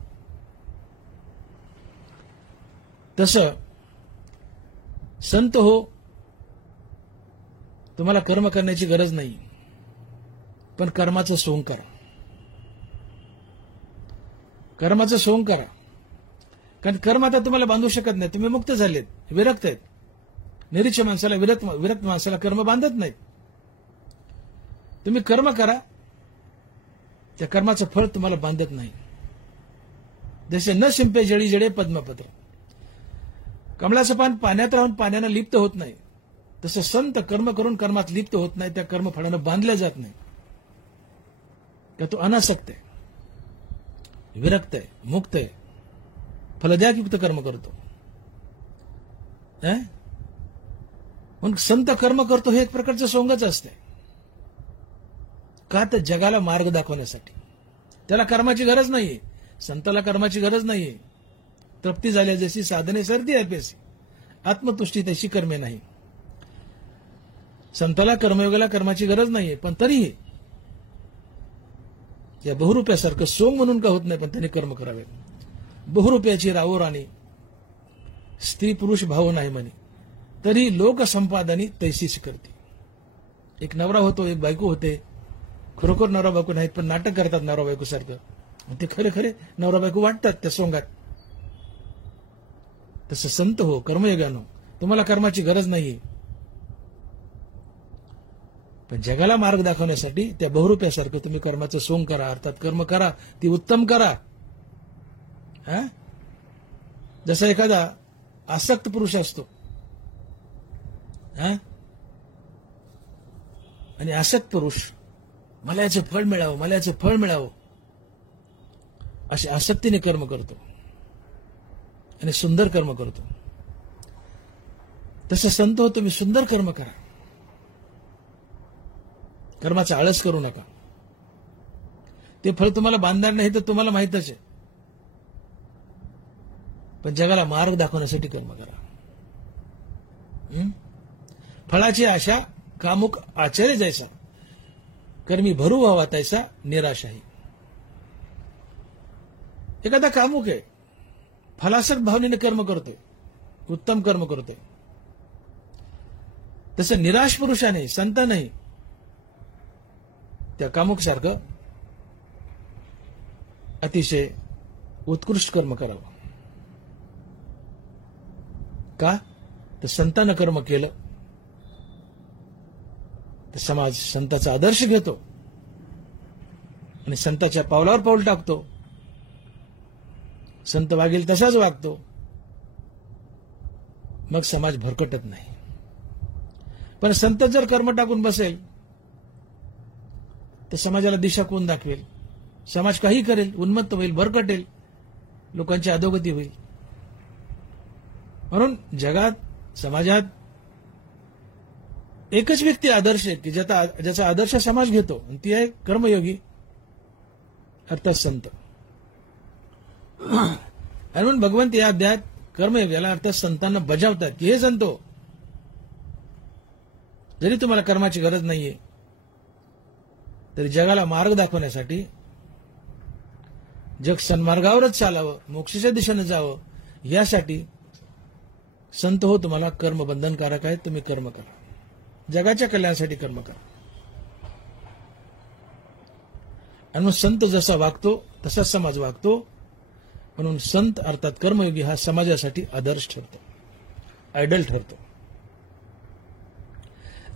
तसं संत हो, तुम्हाला कर्म करण्याची गरज नाही, पण कर्माचं सोंग करा. कर्माचं सोंग करा. कारण कर्म आता तुम्हाला बांधू शकत नाही. तुम्ही मुक्त झालेत, विरक्त आहेत. निरीच्छ माणसाला, विरक्त माणसाला कर्म बांधत नाहीत. तुम्ही कर्म करा, त्या कर्माचं फळ तुम्हाला बांधत नाही. जसे न शिंपे जळी जडे पद्मपत्र, कमळाचं पान पाण्यात राहून पाण्यानं लिप्त होत नाही, तसं संत कर्म करून कर्मात लिप्त होत नाही, त्या कर्मफळानं बांधल्या जात नाही. का तो अनासक्त आहे, विरक्त आहे, मुक्त आहे, फलदायकयुक्त कर्म करतो. मग संत कर्म करतो हे एक प्रकारचं सोंगच असते. का? तर जगाला मार्ग दाखवण्यासाठी. त्याला कर्माची गरज नाहीये, संताला कर्माची गरज नाहीये. तृप्ती झाल्या जशी साधने सर्दी अभ्यासी, आत्मतुष्टी तशी कर्मे नाही. संताला कर्मयोगाला कर्माची गरज नाहीये, पण तरीही या बहुरुपयासारखं सोंग म्हणून का होत नाही, पण त्यांनी कर्म करावे. बहुरुपयाची रावराणी, स्त्री पुरुष भाव नाही म्हणे, तरी लोक संपादनी तैसीच करते. एक नवरा होतो, एक बायको होते. खरोखर नवरा बायको नाहीत, पण नाटक करतात नवरा बायको सारखं. ते खरे खरे नवरा बायको वाटतात त्या सोंगात. तसं संत हो, कर्मयोगानो, तुम्हाला कर्माची गरज नाहीये, पण जगाला मार्ग दाखवण्यासाठी त्या बहुरुपयासारखं तुम्ही कर्माचं सोंग करा. अर्थात कर्म करा, ती उत्तम करा. जसा एखादा आसक्त पुरुष असतो आणि आसक्त पुरुष मला याचं फळ मिळावं, मला याचं फळ मिळावं, अशी आसक्तीने कर्म करतो आणि सुंदर कर्म करतो. तसं संत हो, तुम्ही सुंदर कर्म करा. कर्माचा आळस करू नका. ते फळ तुम्हाला बांधणार नाही तर तुम्हाला माहितच आहे. पण जगाला मार्ग दाखवण्यासाठी कर्म करा. फळाची आशा कामुक आचार्य जैसा, कर्मी भरू व्हावा तैसा निराशाही. एखादा कामुक आहे, फलासक्त भावनेने कर्म करतोय, उत्तम कर्म करतोय. तसं निराश पुरुषाने, संतांनाही त्या कामुक सारखं अतिशय उत्कृष्ट कर्म करावं. का तर संतानं कर्म केलं तर समाज संताचा आदर्श घेतो आणि संताच्या पावलावर पाऊल टाकतो. संत वागेल तसाच वागतो. मग समाज भरकटत नाही. पण संत जर कर्म टाकून बसेल तर समाजाला दिशा कोण दाखवेल? समाज काही करेल, उन्मत्त होईल, भरकटेल, लोकांची अधोगती होईल. म्हणून जगात, समाजात एकच व्यक्ती आदर्श आहे की ज्याचा आदर्श समाज घेतो, आणि ती आहे कर्मयोगी, अर्थात संत. आणि म्हणून भगवंत या अध्यायात कर्मयोगाला अर्थात संतांना बजावतात की हे संतो, जरी तुम्हाला कर्माची गरज नाहीये तरी जगाला मार्ग दाखवण्यासाठी, जग सन्मार्गावरच चालावं, मोक्षाच्या दिशेने जावं, यासाठी संत हो, तुम्हाला कर्म बंधनकारक आहे. तुम्ही कर्म करा, जगाच्या कल्याणासाठी कर्म करा. आणि मग संत जसा वागतो तसा समाज वागतो. म्हणून संत अर्थात कर्मयोगी हा समाजासाठी आदर्श ठरतो, आयडल ठरतो.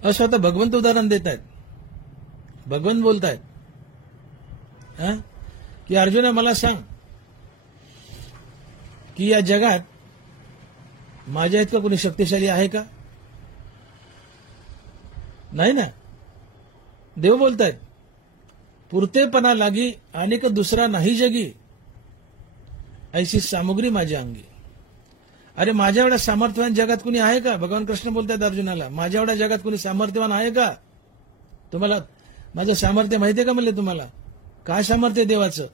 असं आता भगवंत उदाहरण देत आहेत. भगवंत बोलतायत की अर्जुना, मला सांग की या जगात माझ्या इतका कोणी शक्तिशाली आहे का? नाही ना. देव बोलतायत, पुरतेपणा लागी अनेक दुसरा नाही जगी, ऐशी सामुग्री माझ्या अंगी. अरे माझ्या एवढ्या सामर्थ्यवान जगात कुणी आहे का? भगवान कृष्ण बोलतायत अर्जुनाला, माझ्या एवढ्या जगात कुणी सामर्थ्यवान आहे का? तुम्हाला माझं सामर्थ्य माहितीये का? म्हणले तुम्हाला काय सामर्थ्य देवाचं?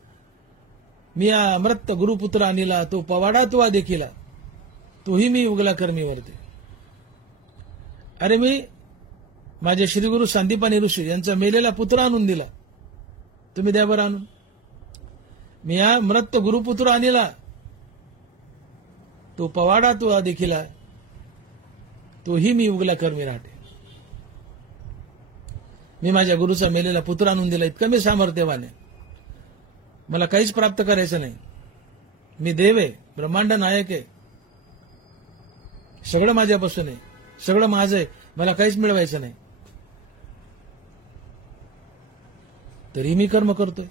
मी अमृत गुरुपुत्र आणिला, तो पवाडा तुवा देखिला, तोही मी उगला कर्मीवरती. अरे मी माझे श्रीगुरु संदीपानी ऋषी यांचा मेलेला पुत्र आणून दिला, तुम्ही द्या बरं आणून. मी अमृत गुरुपुत्र आणिला, तो पवाडा तुवा देखिला, तोही मी उगला कर्मी राहते. मी माझ्या गुरुचा मेलेला पुत्र आणून दिला, इतकं मी सामर्थ्यवान आहे. मला काहीच प्राप्त करायचं नाही. मी देव आहे, ब्रह्मांड नायक आहे, सगळं माझ्यापासून आहे, सगळं माझं आहे, मला काहीच मिळवायचं नाही. तरी मी कर्म करतोय.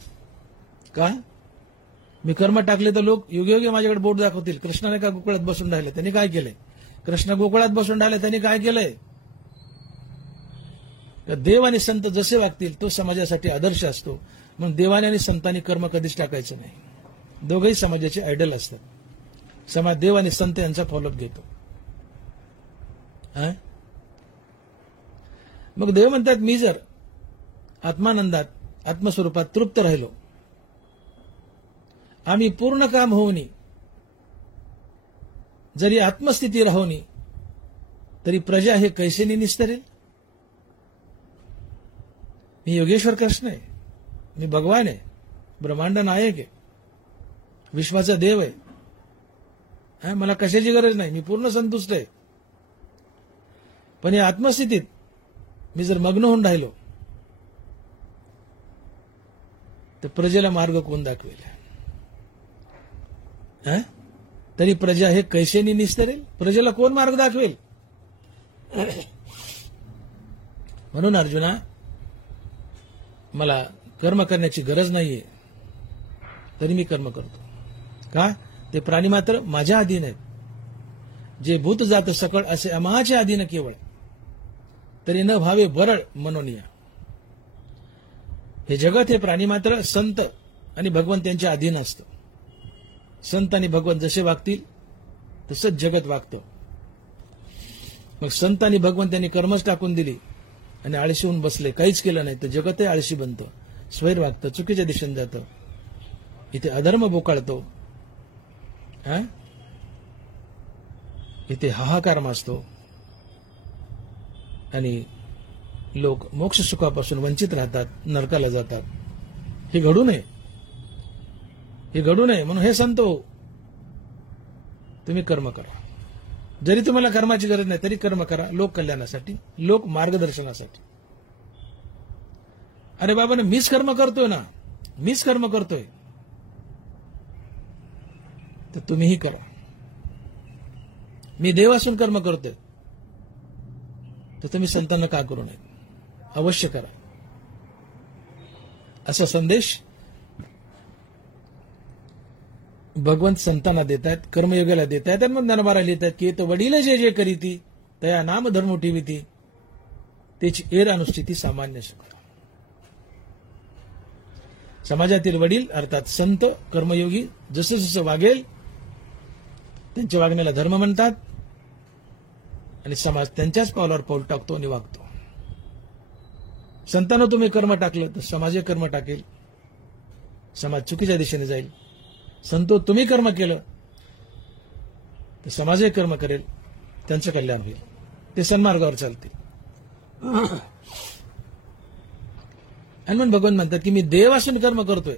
का? मी कर्म टाकले तर लोक योग्य योग्य माझ्याकडे बोट दाखवतील. कृष्णाने का गोकुळात बसून राहिले, त्यांनी काय केलंय? कृष्ण गोकुळात बसून राहिले, त्यांनी काय केलंय? देव आणि संत जसे वागतील तो समाजासाठी आदर्श असतो. म्हणून देवाने आणि संतांनी कर्म कधीच टाकायचं नाही. दोघंही समाजाचे आयडल असतात. समाज देव आणि संत यांचा फॉलोअप घेतो. मग देव म्हणतात, मी जर आत्मानंदात, आत्मस्वरूपात तृप्त राहिलो, आम्ही पूर्ण काम होऊनी, जरी आत्मस्थिती राहोनी, तरी प्रजा हे कैसेनी निस्तरेल. मी योगेश्वर कृष्ण आहे, मी भगवान आहे, ब्रह्मांड नायक आहे, विश्वाचा देव आहे. मला कशाची गरज नाही, मी पूर्ण संतुष्ट आहे. पण या आत्मस्थितीत मी जर मग्न होऊन राहिलो तर प्रजेला मार्ग कोण दाखवेल? तरी प्रजा हे कैसेनी निस्तरेल. प्रजेला कोण मार्ग दाखवेल? म्हणून अर्जुना, मला कर्म करण्याची गरज नाहीये, तरी मी कर्म करतो. का? ते प्राणी मात्र माझ्या अधीन आहेत. जे भूत जात सकळ असे अमाचे अधीन केवळ, तरी न भावे वरळ मनोनिया. हे जगत हे प्राणी मात्र संत आणि भगवंत यांच्या अधीन असतं. संत आणि भगवंत जसे वागतील तसंच जगत वागतं. मग संत आणि भगवंत यांनी कर्मच टाकून दिली आणि आळशी होऊन बसले, काहीच केलं नाही, तर जगतही आळशी बनतं, स्वैर वागतं, चुकीच्या दिशेने जातं, इथे अधर्म बोकाळतो, इथे हाहाकार माजतो आणि लोक मोक्ष सुखापासून वंचित राहतात, नरकाला जातात. हे घडू नये, हे घडू नये. म्हणून हे संत हो, तुम्ही कर्म करा. जरी तुम्हाला कर्माची गरज नाही तरी कर्म करा, लोक कल्याणासाठी, लोक मार्गदर्शनासाठी. अरे बाबा मीच कर्म करतोय ना, मीच कर्म करतोय, तर तुम्हीही करा. मी देव असून कर्म करतोय, तर तुम्ही संतांना का करू नये, अवश्य करा. असा संदेश भगवंत संतांना देत आहेत, कर्मयोगाला देत आहेत. आणि मग नरमारा लिहित आहेत की तो वडील जे जे करीती तया नाम धर्म ठेविती, त्याची एर अनुष्ठिती सामान्य सुख. समाजातील वडील अर्थात संत कर्मयोगी जसं जसं वागेल त्यांच्या वागण्याला धर्म म्हणतात आणि समाज त्यांच्याच पावलावर पाऊल टाकतो आणि वागतो. संतांना तुम्ही कर्म टाकलं तर समाज कर्म टाकेल, समाज चुकीच्या दिशेने जाईल. संतो तुम्ही कर्म केलं तर समाजही कर्म करेल, त्यांचं कल्याण होईल, ते सन्मार्गावर चालतील. आणि म्हणून भगवान म्हणतात की मी देव असून कर्म करतोय,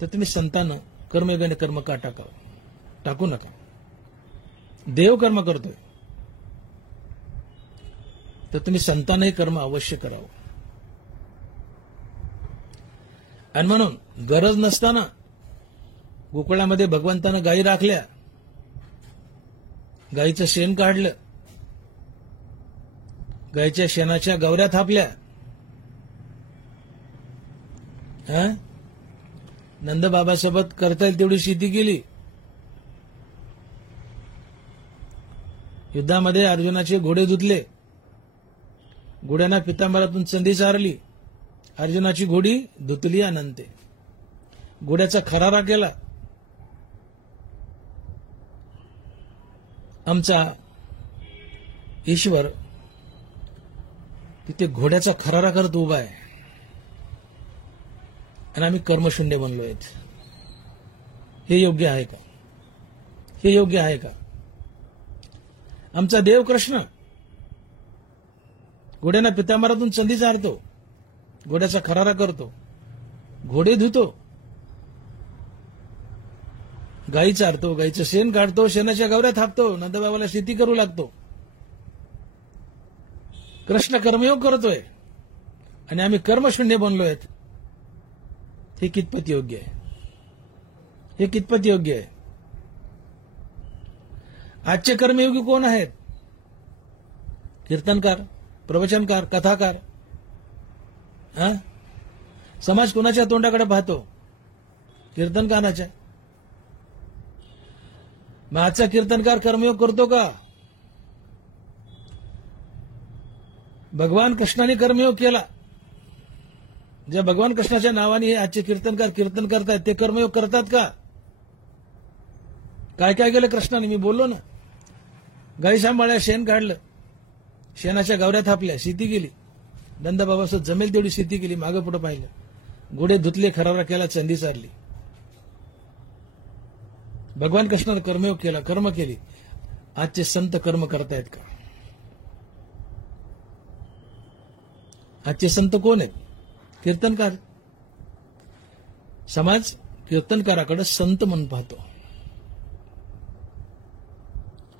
तर तुम्ही संतांना कर्मयोगाने कर्म का टाकावं, टाकू नका. देव कर्म करतोय तर तुम्ही संतांनाही कर्म अवश्य करावं. आणि म्हणून गरज नसताना गोकुळामध्ये भगवंतानं गायी राखल्या, गायीचं शेण काढलं, गायीच्या शेणाच्या गवऱ्या थापल्या, नंदबाबासोबत करता येईल तेवढी शेती केली. युद्धामध्ये अर्जुनाचे घोडे धुतले, घोड्यांना पितांबरातून चंदी चारली, अर्जुनाची घोडी धुतली अनंते, घोड्याचा खरारा केला. आमचा ईश्वर तिथे घोड्याचा खरारा करत उभा आहे आणि आम्ही कर्मशून्य बनलोय. हे योग्य आहे का? हे योग्य आहे का? आमचा देव कृष्ण घोड्यांना पितांबरातून चंदी चारतो, घोड्याचा खरारा करतो, घोडे धुतो, गाई चारतो, गाईचं शेण काढतो, शेणाच्या गवऱ्या थापतो, नंदबाबाला शेती करू लागतो. कृष्ण कर्मयोग करतोय आणि आम्ही कर्मशून्य बनलोय. हे कितपत योग्य आहे? हे कितपत योग्य आहे? आजचे कर्मयोगी कोण आहेत? कीर्तनकार, प्रवचनकार, कथाकार. समाज कोणाच्या तोंडाकडे पाहतो? कीर्तनकाराच्या. मग आजचा कीर्तनकार कर्मयोग करतो का? भगवान कृष्णाने कर्मयोग केला. ज्या भगवान कृष्णाच्या नावाने हे आजचे कीर्तनकार कीर्तन करतायत ते कर्मयोग करतात का? काय काय केलं कृष्णाने? मी बोललो ना, गाई सांभाळल्या, शेण काढलं, शेणाच्या गवऱ्या थापल्या, शेती केली, नंदबाबासोबत जमेल तेवढी शेती केली, मागं पुढं पाहिलं, घोडे धुतले, खरारा केला, चंदी चारली. भगवान कृष्णाने कर्मयोग केला, कर्म केली. आजचे संत कर्म करतायत का? आजचे संत कोण आहेत? कीर्तनकार. समाज कीर्तनकाराकडे संत म्हणून पाहतो.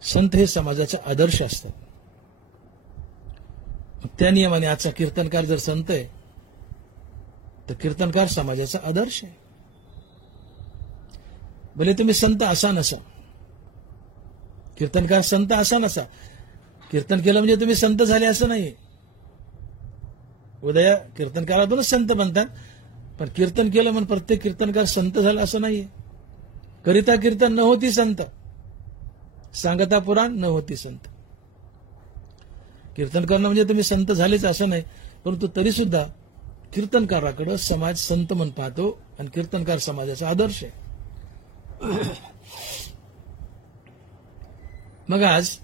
संत हे समाजाचा आदर्श असतात. त्या नियमाने आजचा कीर्तनकार जर संत आहे तर कीर्तनकार समाजाचा आदर्श आहे. भले तुम्ही संत असा नसा, कीर्तनकार संत असा नसा, कीर्तन केलं म्हणजे तुम्ही संत झाले असं नाही. उदया कीर्तनकारातूनच संत बनतात, पण कीर्तन केलं म्हणून प्रत्येक कीर्तनकार संत झाला असं नाहीये. करिता कीर्तन न होती संत, सांगता पुराण न होती संत. कीर्तन करणं म्हणजे तुम्ही संत झालेच असं नाही, परंतु तरी सुद्धा कीर्तनकाराकडे समाज संत म्हणून पाहतो आणि कीर्तनकार समाजाचा आदर्श आहे. मग आज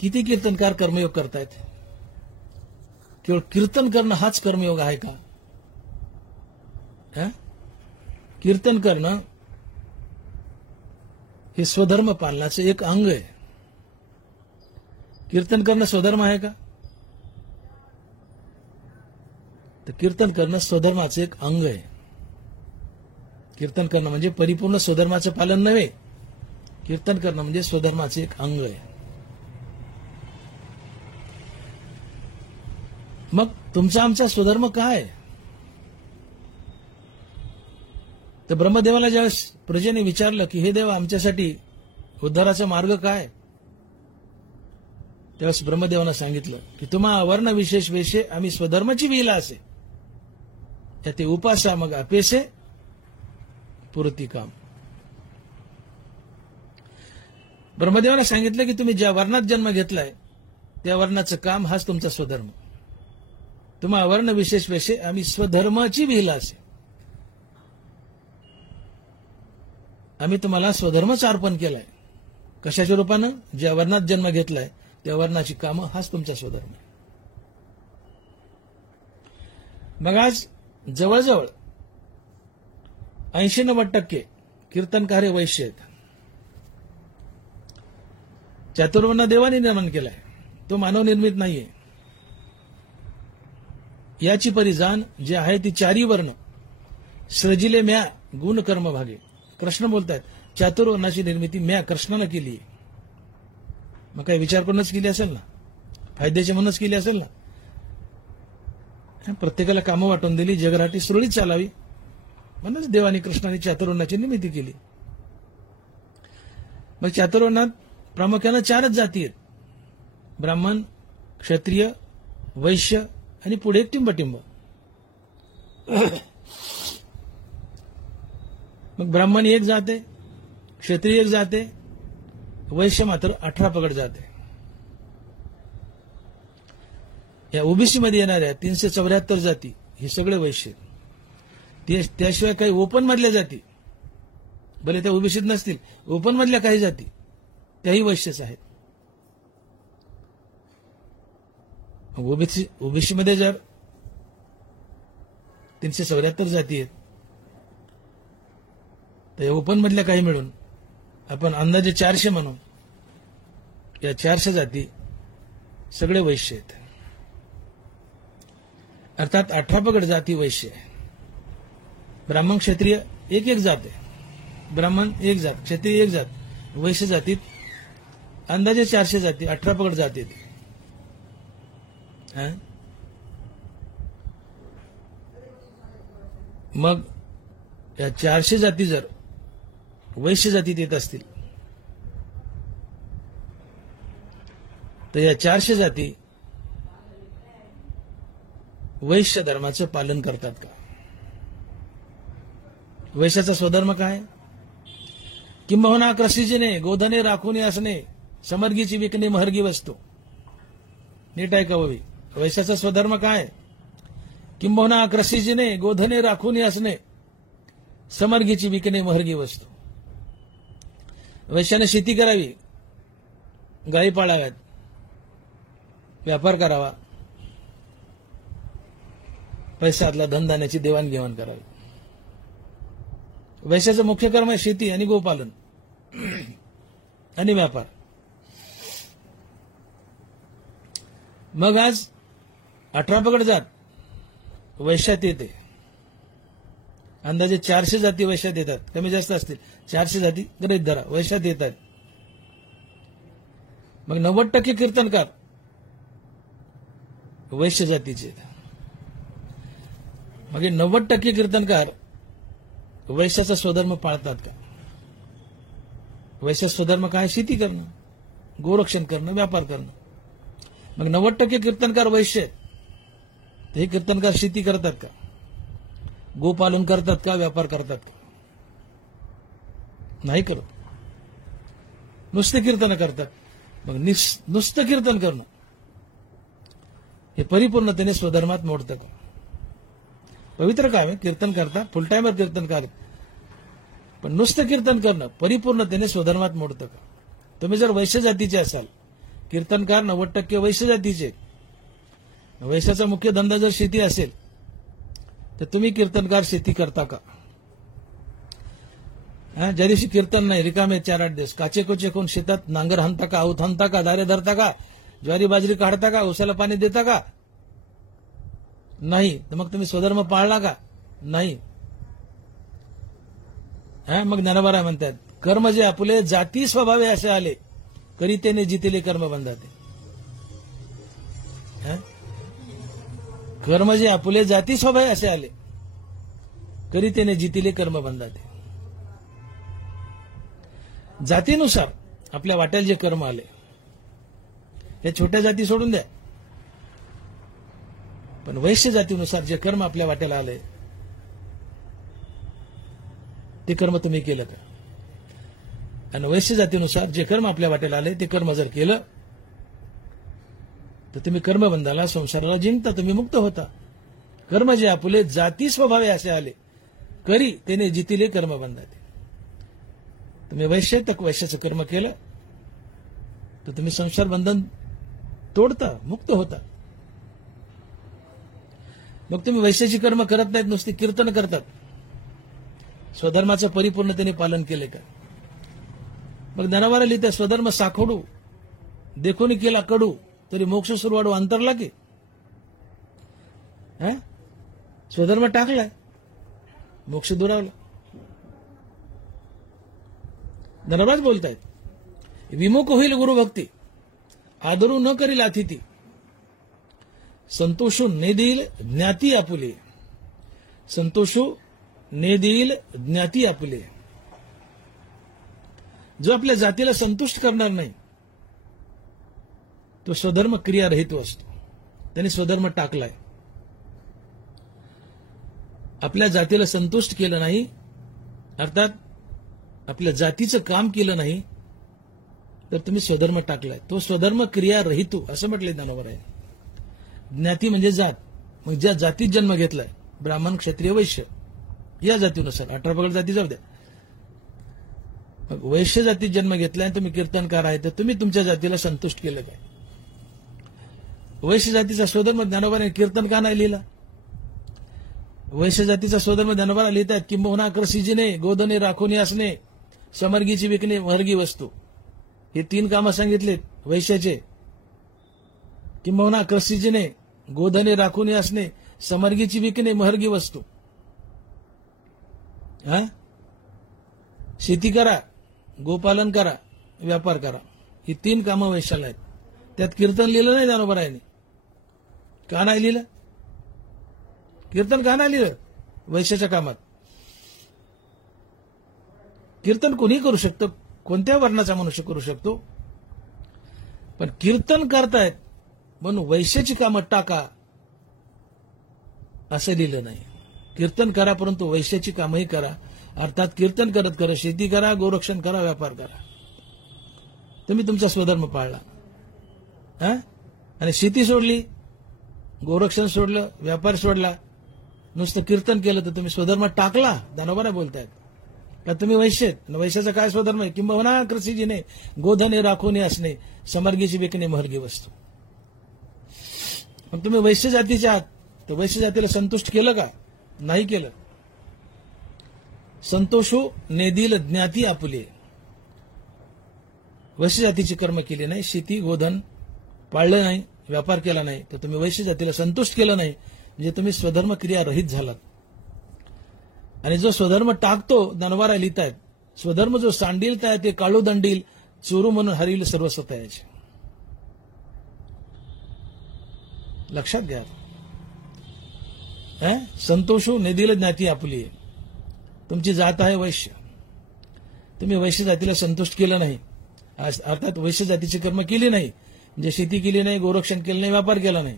किती कीर्तनकार कर्मयोग करतायत? केवळ कीर्तन करणं हाच कर्मयोग आहे का? कीर्तन करणं हे स्वधर्म पालनाचं एक अंग आहे. कीर्तन करणं स्वधर्म आहे का? तर कीर्तन करणं स्वधर्माचं एक अंग आहे. कीर्तन करणं म्हणजे परिपूर्ण स्वधर्माचं पालन नव्हे. कीर्तन करणं म्हणजे स्वधर्माचं एक अंग आहे. मग तुमचा आमचा स्वधर्म काय? तर ब्रह्मदेवाला ज्यावेळेस प्रजेने विचारलं की हे देव आमच्यासाठी उद्धाराचा मार्ग काय, त्यावेळेस ब्रह्मदेवानं सांगितलं की तुम्हा वर्ण विशेष वेशे आम्ही स्वधर्माची विला असे त्या ते उपासा मग अपेसे पुरती काम. ब्रह्मदेवानं सांगितलं की तुम्ही ज्या वर्णात जन्म घेतलाय त्या वर्णाचं काम हाच तुमचा स्वधर्म. तुम्हा वर्ण विशेष वेशे आम्ही स्वधर्माची विला असे. आम्ही तुम्हाला स्वधर्मच अर्पण केलाय. कशाच्या रूपानं? ज्या वर्णात जन्म घेतलाय त्या वर्णाची कामं हाच तुमचा स्वधर्म. मग आज जवळजवळ 80-90% कीर्तनकार हे वैश्य आहेत. चातुर्वर्ण देवाने निर्माण केलाय, तो मानवनिर्मित नाहीये. याची परिजाण जे आहे ती चारी वर्ण सृजिले म्या गुण कर्म भागे. कृष्ण बोलतायत चातुर्वर्णाची निर्मिती म्या कृष्णानं केली. मग काही विचार करूनच केली असेल ना, फायद्याची म्हणूनच केली असेल ना. प्रत्येकाला कामं वाटून दिली, जगराटी सुरळीत चालावी म्हणूनच देवानी कृष्णाने चातुर्वर्णाची निर्मिती केली. मग चातुर्वर्णात प्रामुख्यानं 4च जाती आहेत: ब्राह्मण, क्षत्रिय, वैश्य आणि पुढे एक टिंबटिंब. मग ब्राह्मण एक जाते, क्षत्रिय एक जाते, वैश्य मात्र 18 पगड जाते. या ओबीसी मध्ये येणाऱ्या 374 जाती हे सगळे वैश्य. त्याशिवाय काही ओपन मधल्या जाती, भले त्या ओबीसीत नसतील, ओपन मधल्या काही जाती त्याही वैश्यच आहेत. ओबीसी मध्ये जर 374 जाती आहेत तर ओपन मधल्या काही मिळून आपण अंदाजे 400 म्हणू. या 400 जाती सगळे वैश्य आहेत. अर्थात 18 पगड जाती वैश्य आहे. ब्राह्मण क्षत्रिय एक एक जात आहे. ब्राह्मण एक जात, क्षत्रिय एक जात, वैश्य जातीत अंदाजे 400 जाती, 18 पगड जाती. मग या 400 जाती जर वैश्य जातीत येत असतील तर या 400 जाती वैश्य धर्माचं पालन करतात का? वैश्याचा स्वधर्म काय? किंबहुना कृषीजीने गोधने राखून असणे, समर्गीची विकणे महर्गी वस्तू. नीट ऐकावी. वैश्याचा स्वधर्म काय? किंबहुना कृषीजीने गोधने राखून असणे, समर्गीची विकणे महर्गी वस्तू. वैश्याने शेती करावी, गायी पाळाव्यात, व्यापार करावा, पैशातला धनधान्याची देवाणघेवाण करावी. वैश्याचं मुख्य कर्म आहे शेती आणि गोपालन आणि व्यापार. मग आज 18 पगड जात वैश्यात येते. अंदाजे 400 जाती वैश्यात येतात, कमी जास्त असतील. 400 जाती गृहीत धरा वैश्यात येतात. मग 90% कीर्तनकार वैश्य जातीचे. मग 90% कीर्तनकार वैश्याचा स्वधर्म पाळतात का? वैश्य स्वधर्म काय? शेती करणं, गोरक्षण करणं, व्यापार करणं. मग 90% कीर्तनकार वैश्य आहेत. तर हे कीर्तनकार शेती करतात का? गोपालन करतात का? व्यापार करतात का? नाही करत. नुसते कीर्तन करतात. मग नुसतं कीर्तन करणं हे परिपूर्णतेने स्वधर्मात मोडतं का? पवित्र काम आहे, कीर्तन करता, फुल टाइमर कीर्तन करत. पण नुसतं कीर्तन करणं परिपूर्णतेने स्वधर्मात मोडतं का? तुम्ही जर वैश्य जातीचे असाल, कीर्तनकार 90% वैश्य जातीचे, वैश्याचा मुख्य धंदा जर शेती असेल तर तुम्ही कीर्तनकार शेती करता का? ज्या दिवशी कीर्तन नाही, रिकामे 4-8 दिवस काचे कोचे कोण शेतात नांगर हाणता का, आऊत हाणता का, दारे धरता का, ज्वारी बाजरी काढता का, उसाला पाणी देता का? नाही. तर मग तुम्ही स्वधर्म पाळला का? नाही. मग ज्ञानोबा म्हणतात, कर्म जे आपुले जाती स्वभावे असे आले, करीतेने जितिले कर्म बंधाते. कर्म जे आपुले जाती स्वभावे असे आले, करीतेने जितिले कर्म बंधाते. जातीनुसार आपल्या वाट्याला जे कर्म आले, या छोट्या जाती सोडून द्या, पण वैश्य जातीनुसार जे कर्म आपल्या वाट्याला आले ते कर्म तुम्ही केलं का? आणि वैश्य जातीनुसार जे कर्म आपल्या वाट्याला आले ते कर्म जर केलं तर तुम्ही कर्मबंधाला, संसाराला जिंकता, तुम्ही मुक्त होता. कर्म जे आपुले जाती स्वभावे असे आले, करी त्याने जितिले कर्म बंधाते. तुम्ही वैश्य तर वैश्याचं कर्म केलं तर तुम्ही संसार बंधन तोडता, मुक्त होता. मग तुम्ही वैश्याची कर्म करत नाहीत, नुसती कीर्तन करतात, स्वधर्माचं परिपूर्णतेने पालन केले का? मग ज्ञानोबा लिहितात, स्वधर्म साखोडू देखून केला कडू, तरी मोक्ष सुरवाडू अंतरला की. स्वधर्म टाकलाय, मोक्ष दुरावला. ज्ञानोबाच बोलतायत, विमुख होईल गुरुभक्ती, आदरू न करील अतिथी, संतोषू ने देईल ज्ञाती आपुले. संतोषू ने देईल ज्ञाती आपुले. जो आपल्या जातीला संतुष्ट करणार नाही तो स्वधर्म क्रियारहित असतो. त्याने स्वधर्म टाकलाय. आपल्या जातीला संतुष्ट केलं नाही, अर्थात आपल्या जातीचं काम केलं नाही तर तुम्ही स्वधर्म टाकलाय. तो स्वधर्म क्रियारहित असं म्हटलंय ज्ञानोबा. ज्ञाती म्हणजे जात. मग ज्या जातीत जन्म घेतलाय, ब्राह्मण, क्षत्रिय, वैश्य या जातीनुसार, 18 पगड जाती जाऊ द्या, मग वैश्य जातीत जन्म घेतलाय, तुम्ही कीर्तनकार आहे, तर तुम्ही तुमच्या जातीला संतुष्ट केलं काय? वैश्य जातीचा स्वधर्म ज्ञानोबाने कीर्तन का नाही लिहिला? वैश्य जातीचा स्वधर्म ज्ञानोबा लिहितात, किंबहुना क्रसिजीने, गोधने राखोनी असणे, समर्गीची विकणे, महर्गी वस्तू. हे 3 कामं सांगितलेत वैश्याचे. किंबहुना क्रसिजीने, गोधने राखोनी असणे, समर्गीची विकणे, महर्गी वस्तू. शेती करा, गोपालन करा, व्यापार करा. ही 3 कामं वैश्याला आहेत. त्यात कीर्तन लिहिलं नाही ज्ञानोबारायांनी. का नाही लिहिलं? कीर्तन का नाही लिहिलं वैश्याच्या कामात? कीर्तन कोणी करू शकतं, कोणत्या वर्णाचा मनुष्य करू शकतो, पण कीर्तन करतायत म्हणून वैश्याची कामं टाका असं लिहिलं नाही. कीर्तन करा परंतु वैश्याची कामही करा. अर्थात कीर्तन करत करत शेती करा, गोरक्षण करा, व्यापार करा. तुम्ही तुमचा स्वधर्म पाळला. आणि शेती सोडली, गोरक्षण सोडलं, व्यापार सोडला, नुसतं कीर्तन केलं तर तुम्ही स्वधर्म टाकला. ज्ञानोबा बोलतायत का तुम्ही वैश्य? वैश्याचा काय स्वधर्म आहे? किंबहुना क्रसिजीने, गोधने राखोनी असणे, समर्गीची विकणे, महर्गी वस्तू. मग तुम्ही वैश्य जातीचे आहात, तर वैश्य जातीला संतुष्ट केलं का? नाही केलं. संतोषो नेदिल ज्ञाती आपुले. वैश्य जातीची कर्म केली नाही, शेती गोधन पाळलं नाही, व्यापार केला नाही, तर तुम्ही वैश्य जातीला संतुष्ट केलं नाही, म्हणजे तुम्ही स्वधर्म क्रिया रहित झालात. आणि जो स्वधर्म टाकतो, ज्ञानोबा लिहितायत, स्वधर्म जो सांडील ताय ते काळू दंडील, चोरू म्हणून हरील सर्वस्व तयाचे. लक्षात घ्या. संतोषू नेदिल ज्ञाती आपुली. तुमची जात आहे वैश्य, तुम्ही वैश्य जातीला संतुष्ट केलं नाही, अर्थात वैश्य जातीची कर्म केली नाही, म्हणजे शेती केली नाही, गोरक्षण केलं नाही, व्यापार केला नाही,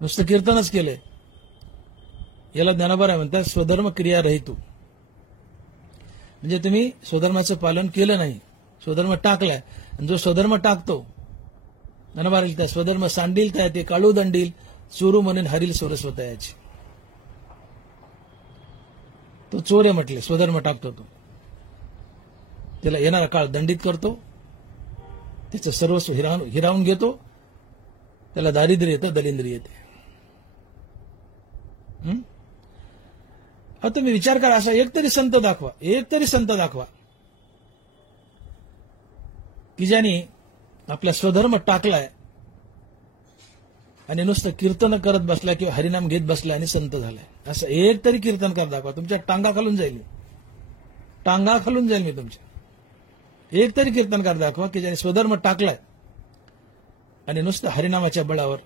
नुसतं कीर्तनच केलंय. याला ज्ञानोबा म्हणतात स्वधर्म क्रिया रहितू. म्हणजे तुम्ही स्वधर्माचं पालन केलं नाही, स्वधर्म टाकलाय. आणि जो स्वधर्म टाकतो, ज्ञानोबा लिहितात, स्वधर्म सांडील ताय ते काळू दंडील, चोरू म्हणून हरील सरस्वतयाची. तो चोर आहे म्हटले, स्वधर्म टाकतो तो. त्याला येणारा काळ दंडित करतो, त्याचं सर्वस्व हिरावून घेतो, त्याला दारिद्र्य येतं, दलिंद्री येते. आता तुम्ही विचार करा, असा एकतरी संत दाखवा की ज्याने आपला स्वधर्म टाकलाय आणि नुसतं कीर्तन करत बसला किंवा हरिनाम घेत बसला आणि संत झालाय. असं एक तरी कीर्तनकार दाखवा, तुमच्या टांगा खालून जाईल मी तुमच्या. एक तरी कीर्तनकार दाखवा की ज्याने स्वधर्म टाकलाय आणि नुसतं हरिनामाच्या बळावर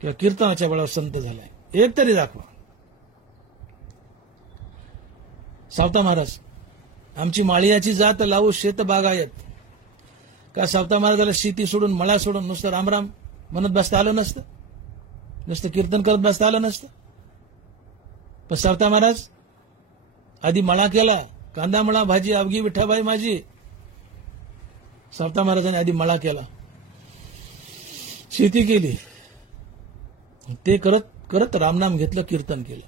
किंवा कीर्तनाच्या बळावर संत झालाय. एक तरी दाखवा. सावता महाराज, आमची माळियाची जात लावू शेत बागायत. का सावता महाराजाला शेती सोडून, मळा सोडून नुसतं रामराम म्हणत बसता आलं नसतं, नुसतं कीर्तन करत बसता आलं नसतं. पण सावता महाराज आधी मळा केला, कांदा मळा भाजी अवघी विठाबाई माझी. सावता महाराजांनी आधी मळा केला, शेती केली, ते करत करत रामनाम घेतलं, कीर्तन केलं.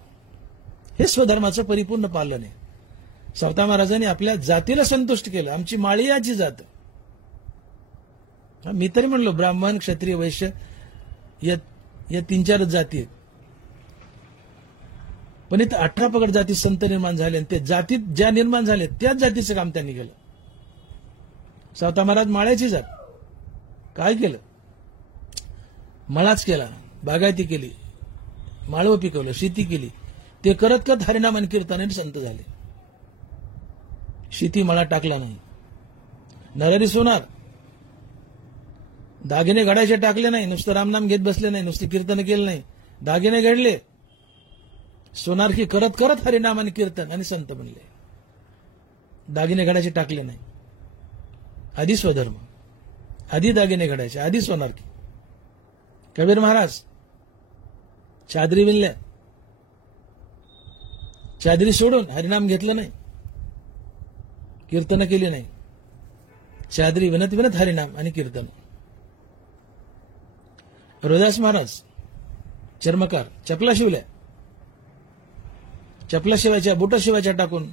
हे स्वधर्माचं परिपूर्ण पालन आहे. सावता महाराजांनी आपल्या जातीला संतुष्ट केलं. आमची माळियाची जात. मी तरी म्हणलो ब्राह्मण, क्षत्रिय, वैश्य या 3-4 जाती आहेत, पण इथं 18 पगड जाती संत निर्माण झाले आणि ते जातीत ज्या निर्माण झाले त्याच जातीचं काम त्यांनी केलं. सावता महाराज माळ्याची जात. काय केलं? मळाच केला, बागायती केली, माळवं पिकवलं, शेती केली. ते करत करत हरिनाम आणि कीर्तनाने संत झाले. शेती मळा टाकला नाही. नरहरी सोनार दागिने घडायचे टाकले नाही, नुसतं रामनाम घेत बसले नाही, नुसते कीर्तन केलं नाही, दागिने घडले. सोनारकी करत करत हरिनाम आणि कीर्तन आणि संत बनले. दागिने घडायचे टाकले नाही. आधी स्वधर्म, आधी दागिने घडायचे, आधी सोनारकी. कबीर महाराज चादरी विणल्या, चादरी सोडून हरिनाम घेतलं नाही, कीर्तन केली नाही. चादरी विणत विणत हरिनाम आणि कीर्तन. रोदास महाराज चर्मकार, चपला शिवल्या, चपला शिवायच्या, बुट शिवायच्या टाकून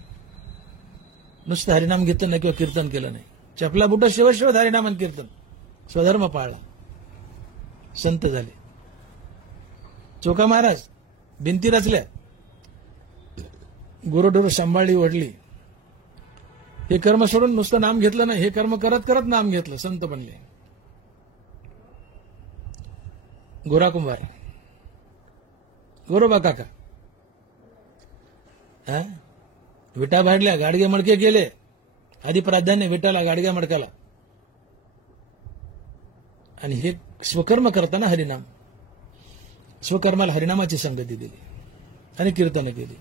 नुसतं हरिनाम घेतलं नाही किंवा कीर्तन केलं नाही. चपला बुट शिवत हरिनाम आणि कीर्तन, स्वधर्म पाळला, संत झाले. चोका महाराज भिंती रचल्या, गुरुढोर सांभाळली, वडली. हे कर्म सोडून नुसतं नाम घेतलं नाही, हे कर्म करत करत नाम घेतलं, संत बनले. गोरा कुंभार, गोरोबा काका विटा भाडल्या, गाडगे मडके केले. आधी प्राधान्य विटाला, गाडग्या मडकाला. आणि हे स्वकर्म करताना हरिनाम, स्वकर्माला हरिनामाची संगती दिली आणि कीर्तन केली.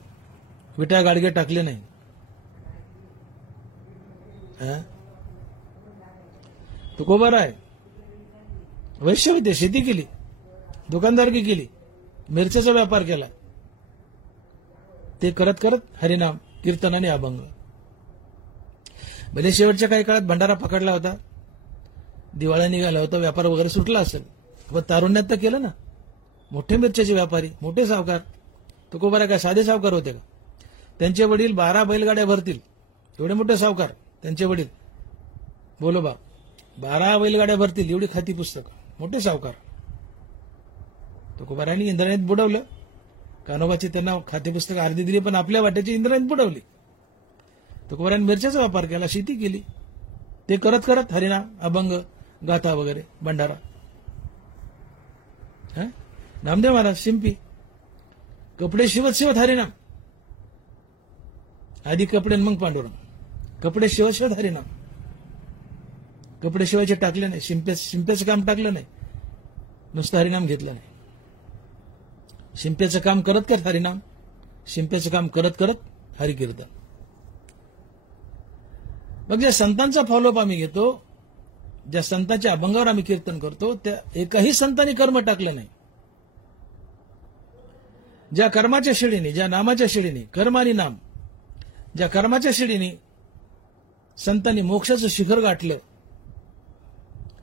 विटा गाडगे टाकले नाही. तुकोबाराय वैश्य होते, शेती केली, दुकानदारकी केली, मिरच्याचा व्यापार केला. ते करत करत हरिनाम, कीर्तन आणि अभंग. भले शेवटच्या काही काळात भंडारा पकडला होता, दिवाळी निघाला होता, व्यापार वगैरे सुटला असेल, पण तारुण्यात तर केलं ना. मोठे मिरच्याचे व्यापारी, मोठे सावकार. तुकोबारा काय साधे सावकार होते का? त्यांचे वडील 12 बैलगाड्या भरतील एवढे मोठे सावकार. त्यांचे वडील बोलोबा 12 बैलगाड्या भरतील एवढी खाती पुस्तक, मोठे सावकार. तुकोबारांनी इंद्रायणीत बुडवलं. कान्होबाची त्यांना खाते पुस्तक अर्धी दिली, पण आपल्या वाट्याची इंद्रायणीत बुडवली. तुकोबारांनी मिरच्याचा व्यापार केला, शेती केली. ते करत करत हरिनाम, अभंग, गाथा वगैरे, भंडारा. नामदेव महाराज शिंपी, कपडे शिवत हरिनाम. आधी कपडे मग पांडुरंग. कपडे शिवत हरिनाम. कपडे शिवायचे टाकले नाही, शिंप्याचं काम टाकलं नाही, नुसतं हरिनाम घेतलं नाही. शिंप्याचं काम करत करत हरिनाम, शिंप्याचं काम करत करत हरिकीर्तन. मग ज्या संतांचा फॉलोअप आम्ही घेतो, ज्या संतांच्या अभंगावर आम्ही कीर्तन करतो, त्या एकाही संतांनी कर्म टाकलं नाही. ज्या कर्माच्या शिडीने, ज्या नामाच्या शिडीने, कर्म आणि नाम, ज्या कर्माच्या शिडीने संतांनी मोक्षाचं शिखर गाठलं,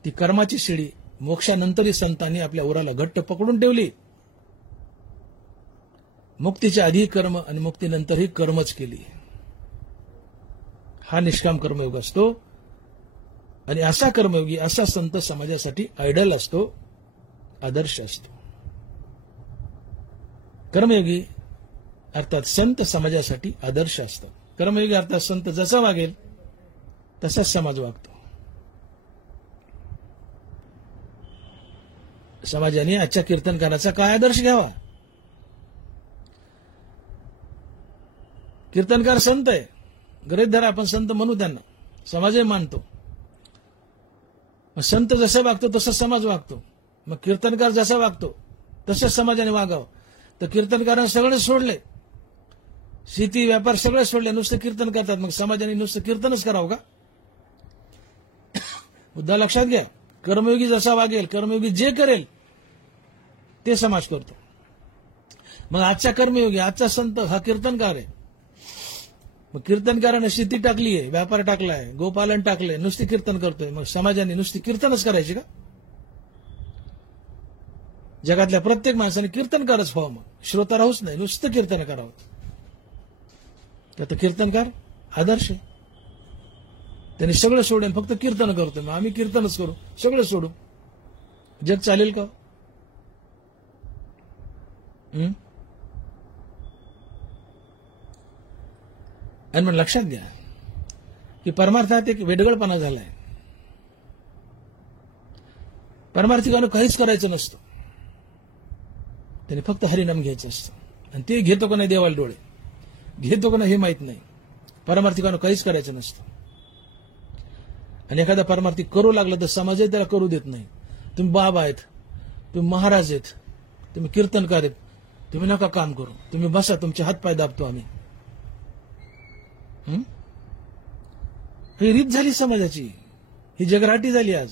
ती कर्माची शिडी मोक्षानंतरही संतांनी आपल्या उराला घट्ट पकडून ठेवली मुक्तीच्या आधी कर्म आणि मुक्तीनंतरही कर्मच केली. हा निष्काम कर्मयोग असतो. आणि असा कर्मयोगी, असा संत समाजासाठी आयडल असतो, आदर्श असतो. कर्मयोगी अर्थात संत समाजासाठी आदर्श असतो. कर्मयोगी अर्थात संत जसा वागेल तसाच समाज वागतो. समाजाने आजच्या कीर्तनकाराचा काय आदर्श घ्यावा? कीर्तनकार संत आहे, गृहीत धरा, आपण संत म्हणू त्यांना, समाजही मानतो. मग संत जसं वागतो तसंच समाज वागतो. मग कीर्तनकार जसा वागतो तसंच समाजाने वागावं. तर कीर्तनकारांना सगळे सोडले, शेती व्यापार सगळे सोडले, नुसतं कीर्तन करतात. मग समाजाने नुसतं कीर्तनच करावं का? मुद्दा लक्षात घ्या. कर्मयोगी जसा वागेल, कर्मयोगी जे करेल ते समाज करतो. मग आजचा कर्मयोगी, आजचा संत हा कीर्तनकार आहे. मग कीर्तनकाराने शेती टाकली आहे, व्यापार टाकलाय, गोपालन टाकलंय, नुसती कीर्तन करतोय. मग समाजाने नुसती कीर्तनच करायची का? जगातल्या प्रत्येक माणसाने कीर्तनकारच व्हावं. मग श्रोता राहूच नाही, नुसतं कीर्तन करावं. तर कीर्तनकार आदर्श आहे. त्यांनी सगळं सोडेल, फक्त कीर्तन करतोय. मग आम्ही कीर्तनच करू, सगळं सोडू, जग चालेल का? आणि मग लक्षात घ्या की परमार्थात एक वेडगळपणा झालाय. परमार्थिकानं काहीच करायचं नसतं, त्याने फक्त हरिनाम घ्यायचं असतं. आणि ते घेतो का नाही देवाला डोळे, घेतो का नाही हे माहित नाही. परमार्थिकानं काहीच करायचं नसतं. आणि एखादा परमार्थिक करू लागला तर समाजही त्याला करू देत नाही. तुम्ही बाबा आहेत, तुम्ही महाराज आहेत, तुम्ही कीर्तनकार आहेत, तुम्ही नका काम करू, तुम्ही बसा, तुमचे हातपाय दाबतो आम्ही. ही रीत झाली समाजाची, ही जगराटी झाली आज.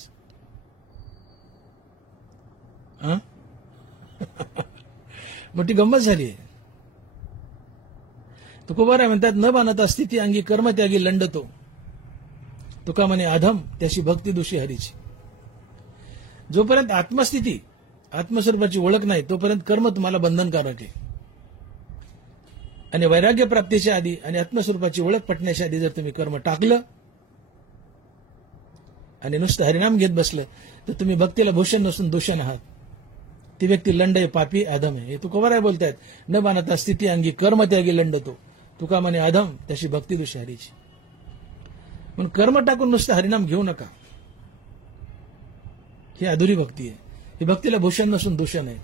मोठी गंमत झाली आहे. तुकोबाराय म्हणतात, न बाणता स्थिती अंगी कर्मत्यागी लंडतो. तुका म्हणे अधम त्याशी भक्ती दोषी हरीची. जोपर्यंत आत्मस्थिती, आत्मस्वरूपाची ओळख नाही तोपर्यंत कर्म तुम्हाला बंधनकारक आहे. आणि वैराग्य प्राप्तीच्या आधी आणि आत्मस्वरूपाची ओळख पटण्याच्या आधी जर तुम्ही कर्म टाकलं आणि नुसतं हरिनाम घेत बसलं तर तुम्ही भक्तीला भूषण नसून दूषण आहात. ती व्यक्ती लंड आहे, पापी, अधम आहे. हे तुकोबाराय बोलतायत. न बाणता स्थिती अंगी कर्म त्यागी लंडतो. तुका म्हणे अधम त्याशी भक्ती दोषी हरीची. म्हणून कर्म टाकून नुसतं हरिनाम घेऊ नका. ही अधुरी भक्ती आहे. ही भक्तीला भूषण नसून दूषण आहे.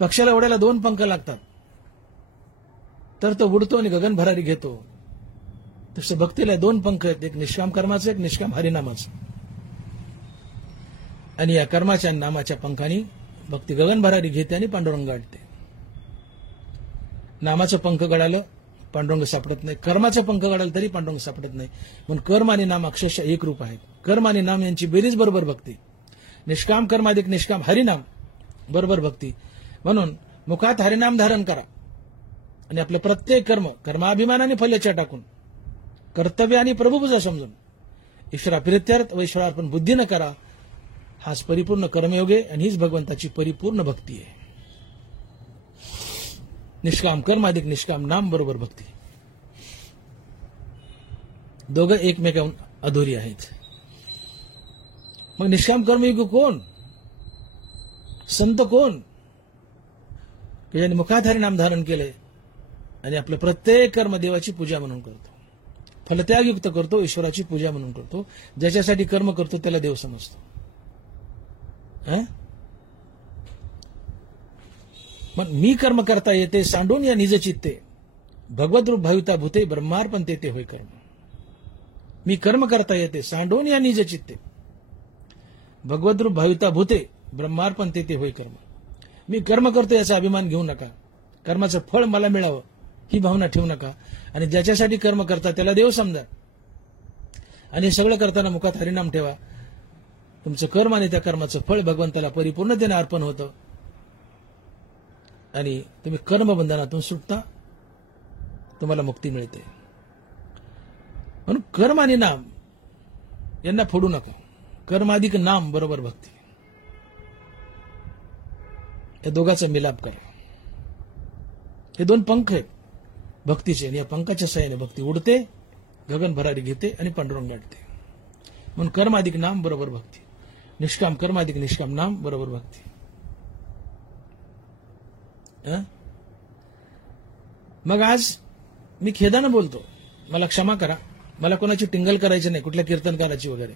पक्षाला उडायला 2 पंख लागतात तर तो उडतो आणि गगन भरारी घेतो. तसं भक्तीला 2 पंख आहेत, एक निष्काम कर्माचं, एक निष्काम हरिनामाचं. आणि या कर्माच्या नामाच्या पंखानी भक्ती गगन भरारी घेते आणि पांडुरंग गाठते. नामाचं पंख गळालं, पांडुरंग सापडत नाही. कर्माचं पंख गळालं तरी पांडुरंग सापडत नाही. म्हणून कर्म आणि नाम अक्षरशः एक रूप आहेत. कर्म आणि नाम यांची बेरीज बरोबर भक्ती. निष्काम कर्माधिक निष्काम हरिनाम बरोबर भक्ती. म्हणून मुखात हरिनाम धारण करा आणि आपलं प्रत्येक कर्म कर्माभिमानाने फलेच्या टाकून, कर्तव्य आणि प्रभुपूजा समजून ईश्वराप्रित्यर्थ व ईश्वरार्पण बुद्धीनं करा. हाच परिपूर्ण कर्मयोग आहे आणि हीच भगवंताची परिपूर्ण भक्ती आहे. निष्काम कर्म अधिक निष्काम नाम बरोबर भक्ती. दोघं एकमेकाहून अधुरी आहेत. मग निष्काम कर्मयोग कोण? संत कोण? की ज्यांनी मुखात हरिनाम धारण केले आणि आपलं प्रत्येक कर्म देवाची पूजा म्हणून करतो, फलत्यागयुक्त करतो, ईश्वराची पूजा म्हणून करतो. ज्याच्यासाठी कर्म करतो त्याला देव समजतो. मग मी कर्म करता येते सांडून या निज चित्ते, भगवत रूप भाविता भूते ब्रह्मार्पण तेते होय कर्म. मी कर्म करता येते सांडून या निज चित्ते, भगवत रूप भाविता भूते ब्रह्मार्पण तेते होय कर्म. मी कर्म करतो याचा अभिमान घेऊ नका. कर्माचं फळ मला मिळावं ही भावना ठेवू नका. आणि ज्याच्यासाठी कर्म करता त्याला देव समजा. आणि सगळं करताना मुखात हरिनाम ठेवा. तुमचं कर्म आणि त्या कर्माचं फळ भगवंताला परिपूर्णतेने अर्पण होतं आणि तुम्ही कर्मबंधनातून सुटता, तुम्हाला मुक्ती मिळते. म्हणून कर्म आणि नाम यांना फोडू नका. कर्माधिक नाम बरोबर भक्ती, या दोघांचा मिलाप करा. हे दोन पंख आहेत भक्तीचे, आणि या पंखाच्या सहाय्याने भक्ती उडते, गगन भरारी घेते आणि पांडुरंग गाठते. म्हणून कर्म अधिक नाम बरोबर भक्ती, निष्काम कर्म अधिक निष्काम नाम बरोबर भक्ती. मग आज मी खेदानं बोलतो, मला क्षमा करा, मला कोणाची टिंगल करायची नाही, कुठल्या कीर्तनकाराची वगैरे,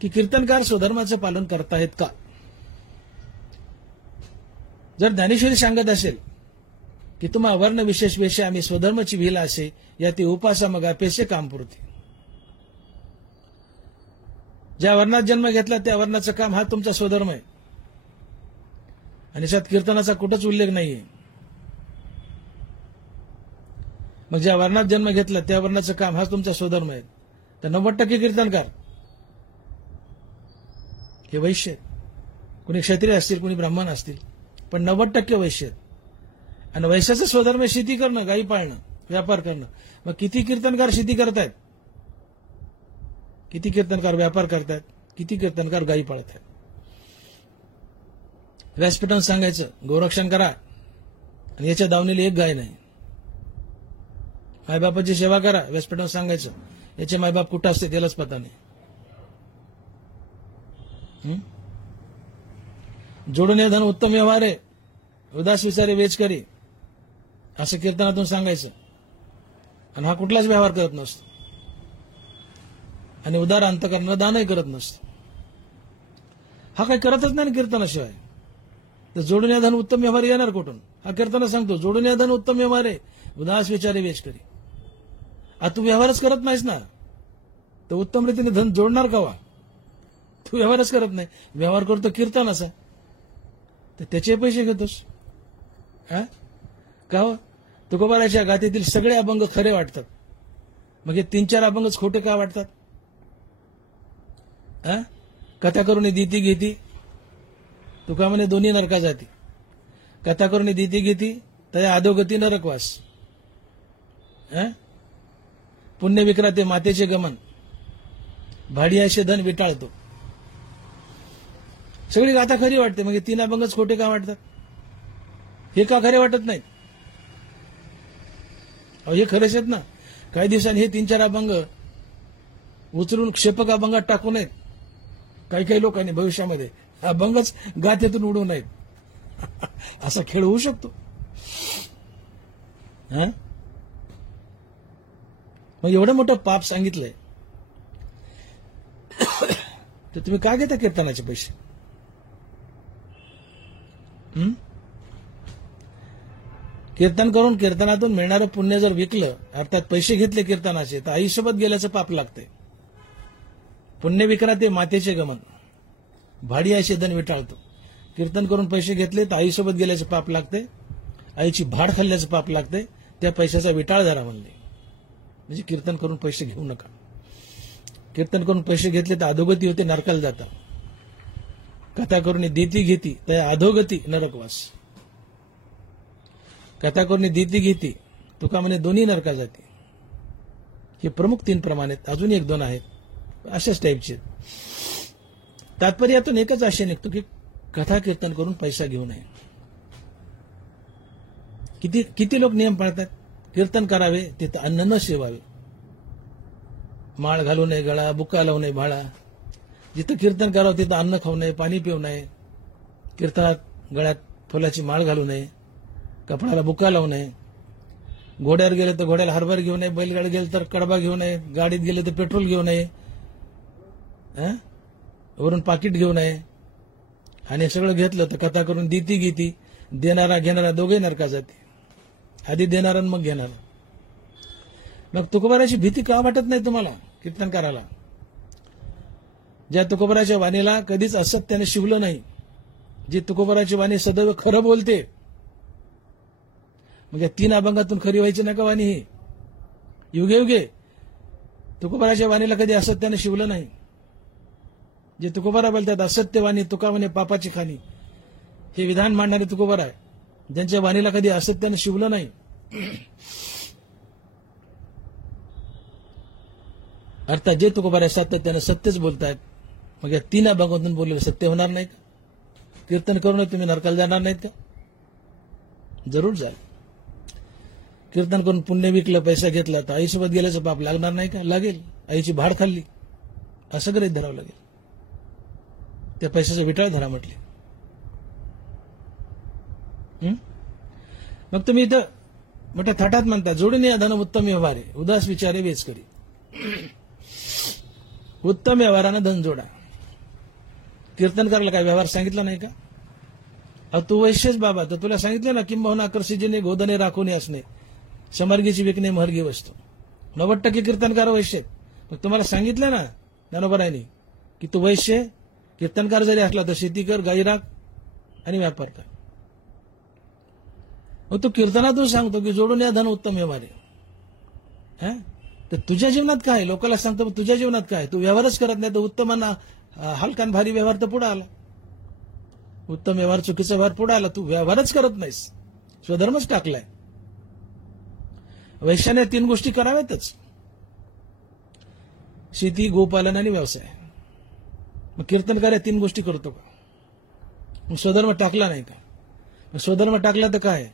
की कीर्तनकार स्वधर्माचं पालन करतायत का. जर ज्ञानेश्वरी सांगत असेल की तुम्हा वर्ण विशेष वेशे आम्ही स्वधर्माची विला असे, या ती उपासा मग अपेक्षे काम पुरते. ज्या वर्णात जन्म घेतला त्या वर्णाचं काम हा तुमचा स्वधर्म आहे, आणि त्यात कीर्तनाचा कुठंच उल्लेख नाहीये. मग ज्या वर्णात जन्म घेतला त्या वर्णाचं काम हा तुमचा स्वधर्म आहे, तर 90% कीर्तनकार हे वैश्य आहेत. कुणी क्षत्रिय असतील, कुणी ब्राह्मण असतील, पण 90% वैश्य आहेत. आणि वैश्याचा स्वधर्म शेती करणं, गायी पाळणं, व्यापार करणं. मग किती कीर्तनकार शेती करतायत, किती कीर्तनकार व्यापार करतायत, किती कीर्तनकार गायी पाळतायत. व्यासपीठावर सांगायचं गोरक्षण करा, आणि याच्या दावणीला एक गाय नाही. मायबापाची सेवा करा, व्यासपीठावर सांगायचं याचे मायबाप कुठं असते त्यालाच पता नाही. जोडून धन उत्तम व्यवहार आहे, उदास विचारे वेच करी, असं कीर्तनातून सांगायचं. आणि हा कुठलाच व्यवहार करत नसतो, आणि उदार अंतकरणाला दानही करत नसतो. हा काही करतच नाही कीर्तनाशिवाय. तर जोडून धन उत्तम व्यवहार येणार कुठून. हा कीर्तना सांगतो जोडून धन उत्तम व्यवहार आहे, उदास विचारे वेच करी. तू व्यवहारच करत नाहीस ना, तर उत्तम रीतीने धन जोडणार कवा. तू व्यवहारच करत नाही, व्यवहार करतो कीर्तनाचा, तर त्याचे पैसे घेतोस का हो. तुकोबाराच्या गाथेतील सगळे अभंग खरे वाटतात, मग हे 3-4 अभंगच खोटे का वाटतात. कथा करून देती घेती, तुका म्हणे दोन्ही नरका जाती. कथा करून देती घेती तया अधोगती नरकवास. पुण्य विक्राते मातेचे गमन, भाडियाशे धन विटाळतो. सगळी गाथा खरी वाटते, मग 3 अभंगच खोटे का वाटतात. हे का खरे वाटत नाही. हे खरेच आहेत ना. काही दिवसांनी हे 3-4 अभंग उचलून क्षेपक अभंगात टाकू नयेत. काही लोकांनी भविष्यामध्ये अभंगच गाथेतून उडवू नयेत. असा खेळ होऊ शकतो. मग एवढं मोठं पाप सांगितलंय, तर तुम्ही का घेता कीर्तनाचे पैसे. कीर्तन करून कीर्तनातून मिळणारं पुण्य जर विकलं, अर्थात पैसे घेतले कीर्तनाचे, तर आईसोबत गेल्याचं पाप लागतंय. पुण्य विक्राते मातेचे गमन, भाडी आईचे धन विटाळतो. कीर्तन करून पैसे घेतले तर आईसोबत गेल्याचं पाप लागते, आईची भाड खाल्ल्याचं पाप लागते. त्या पैशाचा विटाळ धरा म्हणले. म्हणजे कीर्तन करून पैसे घेऊ नका. कीर्तन करून पैसे घेतले तर अधोगती होते, नरकाला जाता. कथा करून देती घेती त्या अधोगती नरकवास. कथा करून देती घेती तुका म्हणे दोन्ही नरका जाती. हे प्रमुख 3 प्रमाण आहेत. अजून 1-2 आहेत अशाच टाईपचे. तात्पर्य यातून एकच आशय निघतो की कथा कीर्तन करून पैसा घेऊ नये. किती लोक नियम पाळतात. कीर्तन करावे तिथं अन्न न सेवावे, माळ घालू नये गळा, बुक्का लावू नये भाळा. जिथं कीर्तन करावं तिथं अन्न खाऊ नये, पाणी पिऊ नये, कीर्तनात गळ्यात फुलाची माळ घालू नये, कपड्याला बुक्का लावू नये. घोड्यावर गेले तर घोड्याला हरभर घेऊ नये, बैलगाडी गेले तर कडबा घेऊ नये, गाडीत गेले तर पेट्रोल घेऊ नये, वरून पाकिट घेऊ नये. आणि सगळं घेतलं तर कथा करून देती घेती, देणारा घेणारा दोघे नरका जाते. आधी देणारा आणि मग घेणारा. मग तुकोबाराची भीती का वाटत नाही तुम्हाला कीर्तन करायला. ज्या तुकोबाराच्या वाणीला कधीच असत्याने शिवलं नाही, जी तुकोबाराची वाणी सदैव खरं बोलते, मग या 3 अभंगातून खरी व्हायची नका वाणी. ही युगे युगे तुकोबाराच्या वाणीला कधी असत्याने शिवलं नाही. जे तुकोबारा बोलतात असत्यवाणी तुका म्हणे पापाची खाणी, हे विधान मांडणारे तुकोबारा आहे, ज्यांच्या वाणीला कधी असत्याने शिवलं नाही. अर्थात जे तुकोबारा सातत्याने सत्यच बोलतायत, मग या 3 अभंगातून बोललेलं सत्य होणार नाही का. कीर्तन करून तुम्ही नरकाला जाणार नाहीत का. जरूर जाल. कीर्तन करून पुण्य विकलं, पैसा घेतला तर आईसोबत गेल्याचं पाप लागणार नाही का? लागेल. आईची भाड खाल्ली असं गरीब धरावं लागेल. त्या पैशाचं विटाळ धरा म्हटले. मग तुम्ही इथं मोठ्या थाटात म्हणता जोडून या धन उत्तम व्यवहारे, उदास विचारे वेच करी. उत्तम व्यवहारानं धन जोडा. कीर्तन करायला काय व्यवहार सांगितला नाही का? तू वैश्यच बाबा, तर तुला सांगितलं ना, किंबहुना आकर्षिजीने गोधने राखून असणे, समर्गीची विकणे महर्गी वस्तू. 90% कीर्तनकार वैश्य आहेत. मग तुम्हाला सांगितलं ना ज्ञानोबरायांनी की तू वैश्य, कीर्तनकार जरी असला तर शेती कर, गाई राख आणि व्यापार कर. मग तू कीर्तनातून सांगतो की जोडून या धन उत्तम व्यवहार आहे. तर तुझ्या जीवनात काय? लोकांना सांगतो तुझ्या जीवनात काय? तू व्यवहारच करत नाही तर उत्तमांना हलकान भारी व्यवहार तर पुढे आला. उत्तम व्यवहार चुकीचा व्यवहार पुढे आला. तू व्यवहारच करत नाहीस, स्वधर्मच टाकलाय. वैश्याने 3 गोष्टी कराव्यातच: शेती, गोपालन आणि व्यवसाय. मग कीर्तनकार 3 गोष्टी करतो का? मग स्वधर्म टाकला नाही का? मग स्वधर्म टाकला तर काय?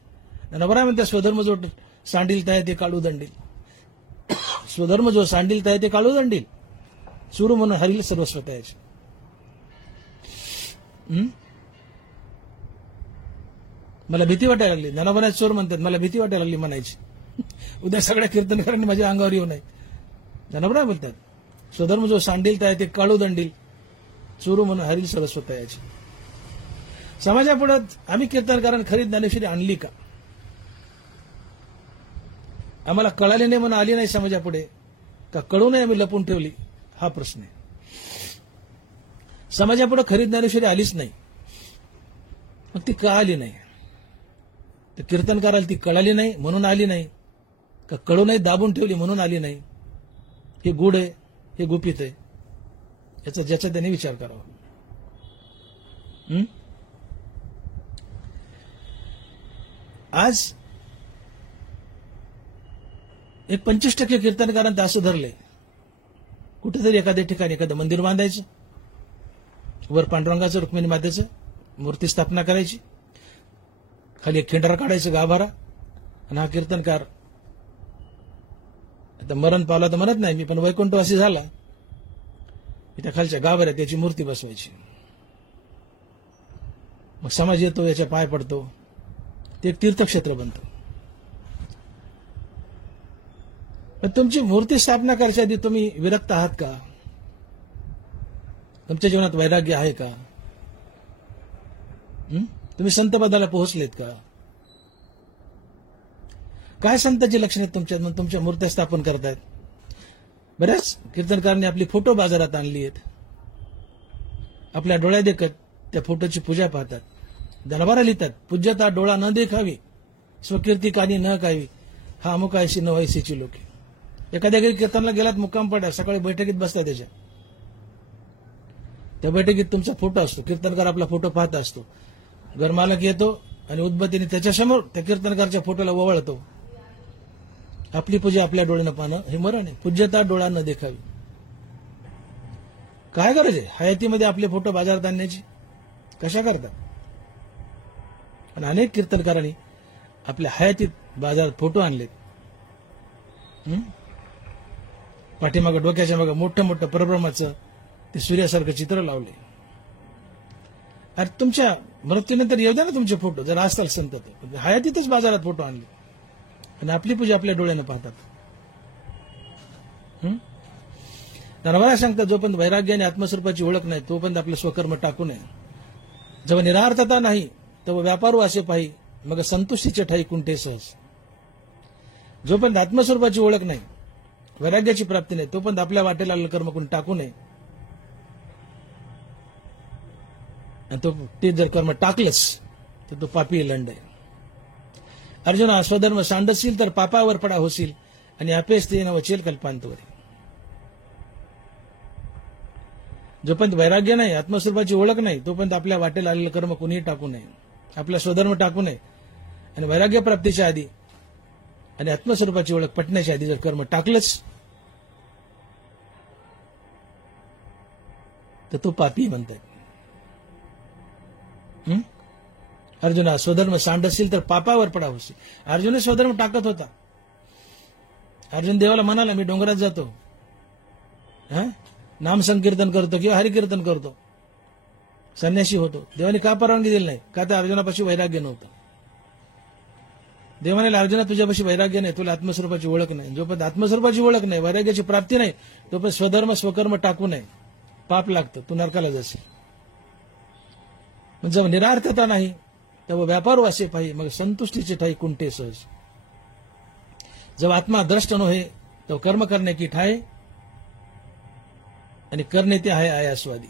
बरा म्हणते स्वधर्म जो सांडील आहे ते काढू दंडील. स्वधर्म जो सांडील आहे ते काढू दंडील. सुरू म्हणून हरील सर्वस्व त्याचे. मला भीती वाटायला लागली. ज्ञानोबराज चोर म्हणतात, मला भीती वाटायला लागली म्हणायची. उद्या सगळ्या कीर्तनकारांनी माझ्या अंगावर येऊ नये. ज्ञानोबराज बोलतात स्वधर्म जो सांडील आहे ते काढू दंडील, सुरू म्हणून हरील सर्वस्व त्याचे. समाजापुढे आम्ही कीर्तनकारांनी खरी ज्ञानेश्वरी आणली का? आम्हाला कळाली नाही म्हणून आली नाही समाजापुढे का? कळू नये आम्ही लपून ठेवली? हा प्रश्न आहे. समाजापुढे खरी ज्ञानेश्वरी आलीच नाही, मग ती का आली नाही? तर कीर्तनकाराला ती कळाली नाही म्हणून आली नाही का? कळू नाही दाबून ठेवली म्हणून आली नाही? हे गूढ आहे, हे गुपित आहे. याचा ज्याचा त्याने विचार करावा. आज एक 25% कीर्तनकारांत असं धरले, कुठेतरी एखाद्या ठिकाणी एखादं मंदिर बांधायचं, वर पांडुरंगाचं रुक्मिणी मातेचं मूर्ती स्थापना करायची, खाली एक खिंडारा काढायचं गाभारा, आणि हा कीर्तनकार आता मरण पावला तर म्हणत नाही मी, पण वैकुंठवासी झाला त्या खालच्या गाभाऱ्यात त्याची मूर्ती बसवायची. मग समाज येतो, याच्या पाय पडतो, ते एक तीर्थक्षेत्र बनतं. पण तुमची मूर्ती स्थापना करायच्या आधी तुम्ही विरक्त आहात का? तुमच्या जीवनात वैराग्य आहे का? तुम्ही संत पदाला पोहोचलेत का? काय संतांची लक्षणे आहेत तुमच्यात? मग तुमच्या मूर्त्या स्थापन करतायत. बऱ्याच कीर्तनकारांनी आपली फोटो बाजारात आणली आहेत. आपल्या डोळ्या देखत त्या फोटोची पूजा पाहतात. दरबारा लिहितात, पूज्यता डोळा न देखावी, स्वकीर्ती कानी न कावी, हा अमुक ऐशी न वैसीची लोके. एखाद्या घरी कीर्तनला गेलात, मुक्काम पडा, सकाळी बैठकीत बसता, त्या बैठकीत तुमचा फोटो असतो. कीर्तनकार आपला फोटो पाहत असतो. घरमालक येतो आणि उदबत्तीने त्याच्यासमोर त्या कीर्तनकारच्या फोटोला ओवाळतो. आपली पूजा आपल्या डोळ्यानं पाहणं हे मरण आहे. पूज्यता डोळा न देखावी. काय गरज आहे हयातीमध्ये आपले फोटो बाजारात आणण्याची? कशा करता? आणि अनेक कीर्तनकारांनी आपल्या हयातीत बाजारात फोटो आणलेत. पाठीमागं डोक्याच्या मागं मोठं मोठं परब्रह्माचं ते सूर्यासारखं चित्र लावले. अरे तुमच्या मृत्यूनंतर येऊ द्या ना तुमचे फोटो, जर असताल संत तर. हयातीतच बाजारात फोटो आणले आणि आपली पूजा आपल्या डोळ्यानं पाहतात. नरवाला सांगतात, जोपर्यंत वैराग्य आणि आत्मस्वरूपाची ओळख नाही तोपर्यंत आपलं स्वकर्म टाकू नये. जेव्हा निरार्थता नाही तेव्हा व्यापारू असे पाही, मग संतुष्टीचे ठाई कुंठे सहज. जोपर्यंत आत्मस्वरूपाची ओळख नाही, वैराग्याची प्राप्ती नाही, तोपर्यंत आपल्या वाटेला आलेलं कर्म कोण टाकू नये. आणि तो ते जर कर्म टाकलंच तर तो पापी लंड आहे. अर्जुना, स्वधर्म सांडशील तर पापावर पडा होशील, आणि अपेस ते वचेल कल्पांतवरी. जोपर्यंत वैराग्य नाही, आत्मस्वरूपाची ओळख नाही, तोपर्यंत आपल्या वाटेला आलेलं कर्म कोणीही टाकू नये, आपला स्वधर्म टाकू नये. आणि वैराग्य प्राप्तीच्या आधी आणि आत्मस्वरूपाची ओळख पटण्याच्या आधी जर कर्म टाकलंच तर तो पापी म्हणतात. अर्जुना स्वधर्म सांडशील तर पापावर पडावशी. अर्जुन स्वधर्म टाकत होता. अर्जुन देवाला म्हणाला मी डोंगरात जातो, नाम संकीर्तन करतो किंवा हरिकीर्तन करतो, संन्यासी होतो. देवाने का परवानगी दिली नाही? का तर अर्जुनापाशी वैराग्य नव्हतं. देव म्हणाले अर्जुना तुझ्यापाशी वैराग्य नाही, तुला आत्मस्वरूपाची ओळख नाही. जोपर्यंत आत्मस्वरूपाची ओळख नाही, वैराग्याची प्राप्ती नाही, तोपर्यंत स्वधर्म स्वकर्म टाकू नये. पाप लागतं, तू नरकाला जाशील. जब निरार्थता नाही तेव्हा व्यापार वासे पाहिजे, मग संतुष्टीचे ठाई कुंठे सहज. जब आत्मा द्रष्ट नव्हे तो कर्म करणे की ठाय, आणि करणे ते आहे आयास्वादी.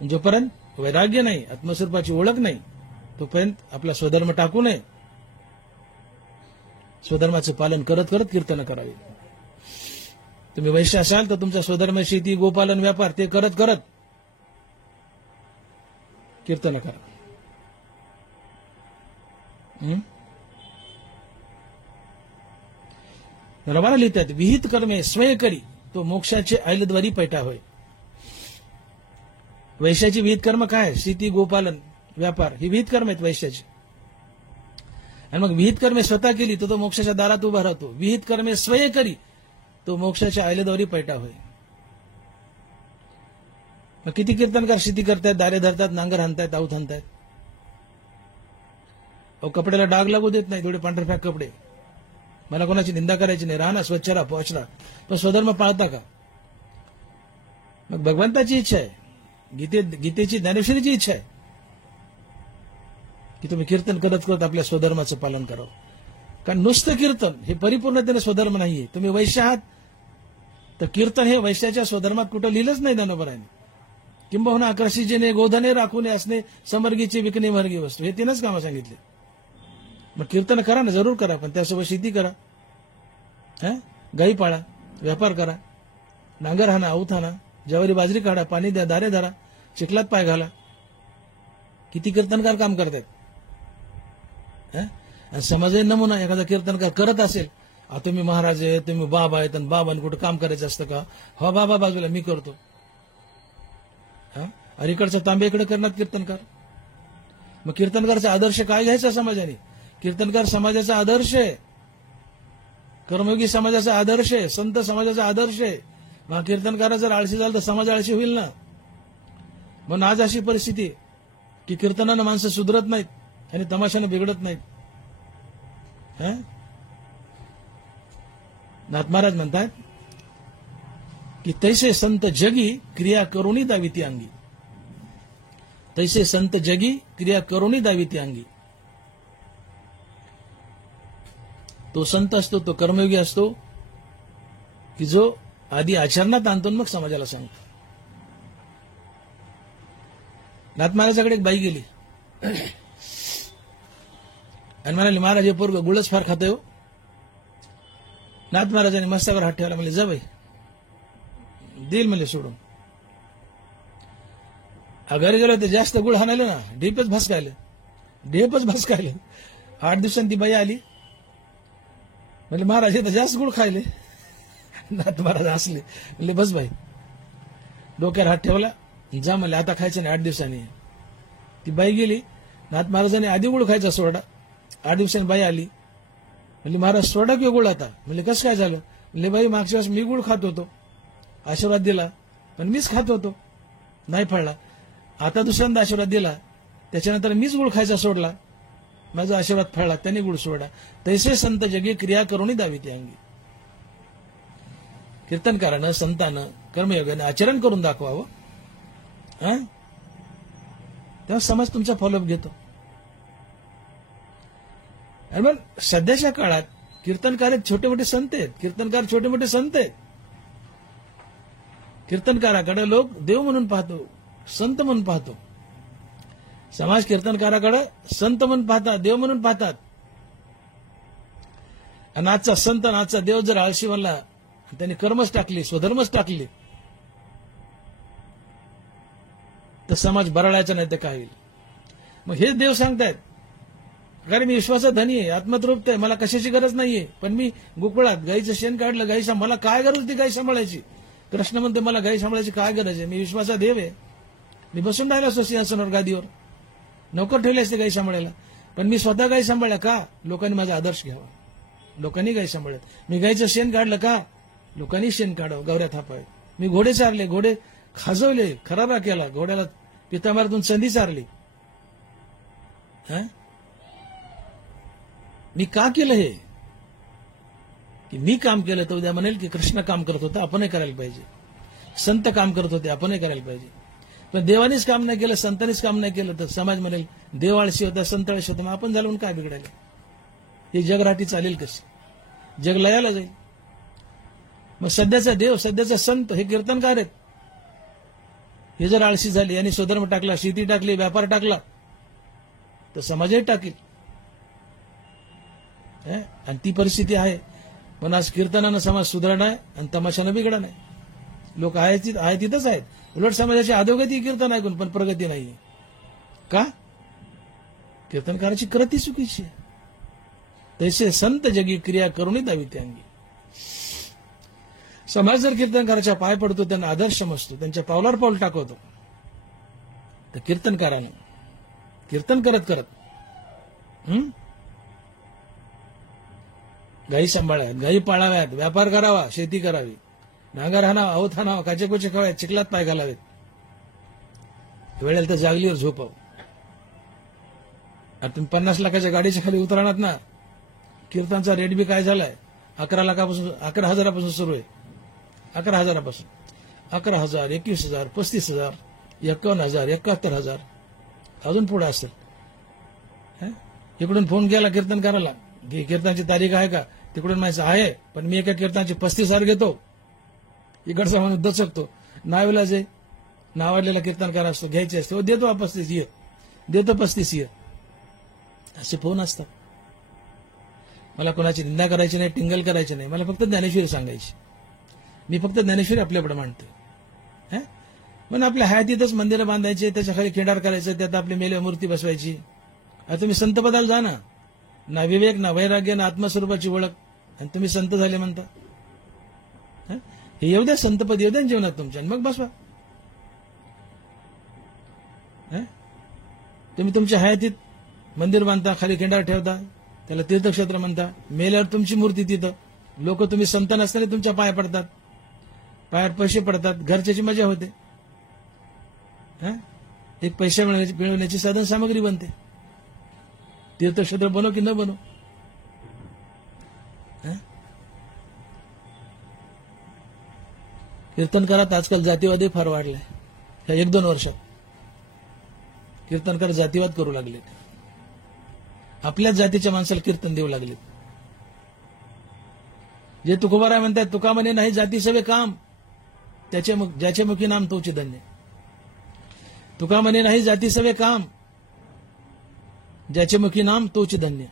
जोपर्यंत वैराग्य नाही, आत्मस्वरूपाची ओळख नाही, तोपर्यंत आपला स्वधर्म टाकू नये. स्वधर्माचं पालन करत करत कीर्तन करावे. तुम्ही वैश्य असाल तर तुमचा स्वधर्म शेती गोपालन व्यापार ते करत करत कीर्तन करा. रवाना लिहितात विहित कर्मे स्वयं करी तो मोक्षाचे ऐलद्वारी पैठा होय. वैश्याची विहित कर्म काय? शेती गोपालन व्यापार ही विहित कर्म आहेत वैश्याची. आणि मग विहित कर्मे स्वतः केली तर तो मोक्षाच्या दारात उभा राहतो. विहित कर्मे स्वयं करी तो मोक्षाच्या ऐलद्वारी पैठा होय. मग किती कीर्तनकार शेती करतायत, दारे धरतात, नांगर हाणतायत, आऊत हाणतायत. कपड्याला डाग लागू देत नाही, थोडे पांढरफॅक कपडे. मला कोणाची निंदा करायची नाही, राहा ना स्वच्छ राहा, पोच राहा. पण स्वधर्म पाळता का? मग भगवंताची इच्छा आहे, गीतेची ज्ञानेश्वरीची इच्छा आहे की तुम्ही कीर्तन करत करत आपल्या स्वधर्माचं पालन करावं. कारण नुसतं कीर्तन हे परिपूर्णतेने स्वधर्म नाहीये. तुम्ही वैश्य आहात तर कीर्तन हे वैश्याच्या स्वधर्मात कुठं लिहिलंच नाही ज्ञानोबराने. किंबहुना आकर्षीजेने गोधने राखून असणे समर्गीचे विकणे वर्गी वस्तू, हे तीनच कामं सांगितले. मग कीर्तन करा ना, जरूर करा, पण त्यासोबत शेती करा, गाई पाळा, व्यापार करा, नांगर हाणा, आऊत हाणा, ज्वारी बाजरी काढा, पाणी द्या, दारे धरा, चिखलात पाय घाला. किती कीर्तनकार काम करतात. आणि समाजाने नमुना एखादा कीर्तनकार करत असेल, तुम्ही महाराज आहे, तुम्ही बाबा आहेत, आणि बाबांनी कुठं काम करायचं असतं का? हो बाबा बाजूला, मी करतो. आणि इकडचा तांबे इकडे करणार कीर्तनकार. मग कीर्तनकारचा आदर्श काय घ्यायचा समाजाने? कीर्तनकार समाजाचा आदर्श आहे, कर्मयोगी समाजाचा आदर्श आहे, संत समाजाचा आदर्श आहे. मग कीर्तनकार जर आळशी झाला तर समाज आळशी होईल ना. म्हणून आज अशी परिस्थिती की कीर्तनानं माणसं सुधरत नाहीत आणि तमाशानं बिघडत नाहीत. नाथ महाराज म्हणतात की तैसे संत जगी क्रिया करुणी दाविती अंगी. तैसे संत जगी क्रिया करुणी दाविती अंगी. तो संत असतो, तो कर्मयोगी असतो की जो आधी आचरणात आणतो मग समाजाला सांगतो. नाथ महाराजाकडे एक बाई गेली आणि म्हणाली महाराज हे पोरग गुळच फार खातोय हो. नाथ महाराजांनी मस्तकावर हात ठेवला, म्हणले जा बाई, देईल म्हणले सोडून. घरी गेलो ते जास्त गुळ हाणाले ना, ढेपच भसकायले. 8 दिवसांनी ती बाई आली, म्हणजे महाराज हे तर जास्त गुळ खायले. नाथ महाराज हसले, म्हणले बस बाई. डोक्यावर हात ठेवला, जा म्हणले आता खायचं नाही 8 दिवसांनी. ती बाई गेली. नाथ महाराजांनी आधी गुळ खायचा सोडा. 8 दिवसांनी बाई आली, म्हणली महाराज सोडा किंवा गुळ आता? म्हणले कसं काय झालं? म्हणले बाई मागच्या वेळेस मी गुळ खात होतो, आशीर्वाद दिला, पण मीच खात होतो, नाही फळला. आता दुसऱ्यांदा आशीर्वाद दिला, त्याच्यानंतर मीच गुळ खायचा सोडला, माझा आशीर्वाद फळला, त्याने गुळ सोडा. तैसे संत जगी क्रिया करुणी दाविती अंगी. कीर्तनकारानं, संतानं, कर्मयोगानं आचरण करून दाखवावं, तेव्हा समाज तुमचा फॉलोअप घेतो. आणि मग सध्याच्या काळात कीर्तनकार छोटे मोठे संत आहेत, कीर्तनकार छोटे मोठे संत आहेत. कीर्तनकाराकडे लोक देव म्हणून पाहतो, संत म्हणून पाहतो. समाज कीर्तनकाराकडे संत म्हणून पाहतात, देव म्हणून पाहतात. आणि आजचा संत आणि आजचा देव जर आळशी म्हणला, त्यांनी कर्मच टाकली, स्वधर्मच टाकली, तर समाज बराडायचा नाही तर काय होईल? मग हेच देव सांगतायत, कारण मी विश्वासात धनी आहे, आत्मतृप्त आहे, मला कशाची गरज नाहीये. पण मी गोकुळात गाईचं शेण काढलं, गाई मला काय गरज होती गाई सांभाळायची? कृष्ण म्हणते मला गाई सांभाळायची काय गरज आहे? मी विश्वासात देव आहे, मी बसून राहिलो असतो सिंहासनावर गादीवर, नोकर ठेवले असते गाई सांभाळायला, पण मी स्वतः गाई सांभाळल्या का? लोकांनी माझा आदर्श घ्यावा. लोकांनी गाई सांभाळत. मी गाईचं शेण काढलं का? लोकांनी शेण काढावं, गवऱ्या थापावे. मी घोडे चारले, घोडे खाजवले, खराबा केला, घोड्याला पितांबरातून संधी चारली. मी का केलं हे? की मी काम केलं तर उद्या म्हणेल की कृष्ण काम करत होता, आपणही करायला पाहिजे. संत काम करत होते, आपणही करायला पाहिजे. पण देवानीच काम नाही केलं, संतांनीच काम नाही केलं तर समाज म्हणेल देव आळशी होता, संत आळशी होता, मग आपण झालं काय बिघडायला? हे जगराटी चालेल कशी? जग लयाला जाईल. मग सध्याचा देव, सध्याचा संत हे कीर्तनकार आहेत. हे जर आळशी झाले, यांनी स्वधर्म टाकला, शेती टाकली, व्यापार टाकला, तर समाजही टाकेल. आणि ती परिस्थिती आहे. पण आज कीर्तनानं समाज सुधारणा आहे आणि तमाशानं बिघडा नाही. लोक आहे तिथंच आहेत. उलट समाजाची अधोगती कीर्तन ऐकून, पण प्रगती नाहीये. का? कीर्तनकाराची कृती चुकीची आहे. तैसे संत जगी क्रिया करूनही दावी त्या अंगी. समाज जर कीर्तनकाराच्या पाय पडतो, त्यांना आदर्श समजतो, त्यांच्या पावलावर पाऊल टाकवतो, तर कीर्तनकारानं कीर्तन करत करत गायी सांभाळाव्यात, गायी पाळाव्यात, व्यापार करावा, शेती करावी, नांगर हाणावा, अवत हाणावा, काचेकोचे खाव्यात, चिखलात पाय घालावेत, वेळेला तर जागलीवर झोपावं. आता तुम्ही 50 लाखाच्या गाडीच्या खाली उतरणार ना, कीर्तनचा रेट बी काय झालाय? 11,000पासून सुरू आहे. 11,000पासून 11,000, 21,000, 35,000, 51,000, 71,000, अजून पुढे असेल. इकडून फोन केला कीर्तनकाराला की कीर्तनाची तारीख आहे का? तिकडून माहिती आहे, पण मी एका कीर्तनाची 35,000 घेतो. इकडचा माणूस दचकतो, नाविलाज आहे, नावाडलेला कीर्तनकार असतो, घ्यायचे असते, देतो 35,000, देतो 35,000, असे फोन असतात. मला कोणाची निंदा करायची नाही, टिंगल करायची नाही, मला फक्त ज्ञानेश्वरी सांगायची. मी फक्त ज्ञानेश्वरी आपल्याकडे मांडतो. पण आपल्या हयातीतच मंदिरं बांधायचे, त्याच्या खाली खिंडार करायचं, त्यात आपली मेले मूर्ती बसवायची. आता तुम्ही संत पदाला जा ना विवेक, ना वैराग्य, ना आत्मस्वरूपाची ओळख, आणि तुम्ही संत झाले म्हणता. हे येऊ द्या, संतपद येऊ द्या जीवनात तुमच्या, मग बसवा. तुम्ही तुमच्या हयातीत मंदिर बांधता, खाली खिंडार ठेवता, त्याला तीर्थक्षेत्र म्हणता, मेल्यावर तुमची मूर्ती तिथं, लोक तुम्ही संत नसताना तुमच्या पाया पडतात, पायावर पैसे पडतात, घरच्याची मजा होते. एक पैसा मिळवण्याची साधन सामग्री बनते. तीर्थक्षेत्र बनो की न बनो. कीर्तनकारात आजकाल जातीवादही फार वाढलाय. ह्या 1-2 वर्षात कीर्तनकार जातीवाद करू लागले. आपल्याच जातीच्या माणसाला कीर्तन देऊ लागले. जे तुकोबाराय म्हणतात, तुका म्हणे नाही जाती सवे काम, ज्याचे मुखी नाम तोचे धन्य. तुका म्हणे नाही जाती सवे काम, ज्याचे मुखी नाम तोचे धन्य.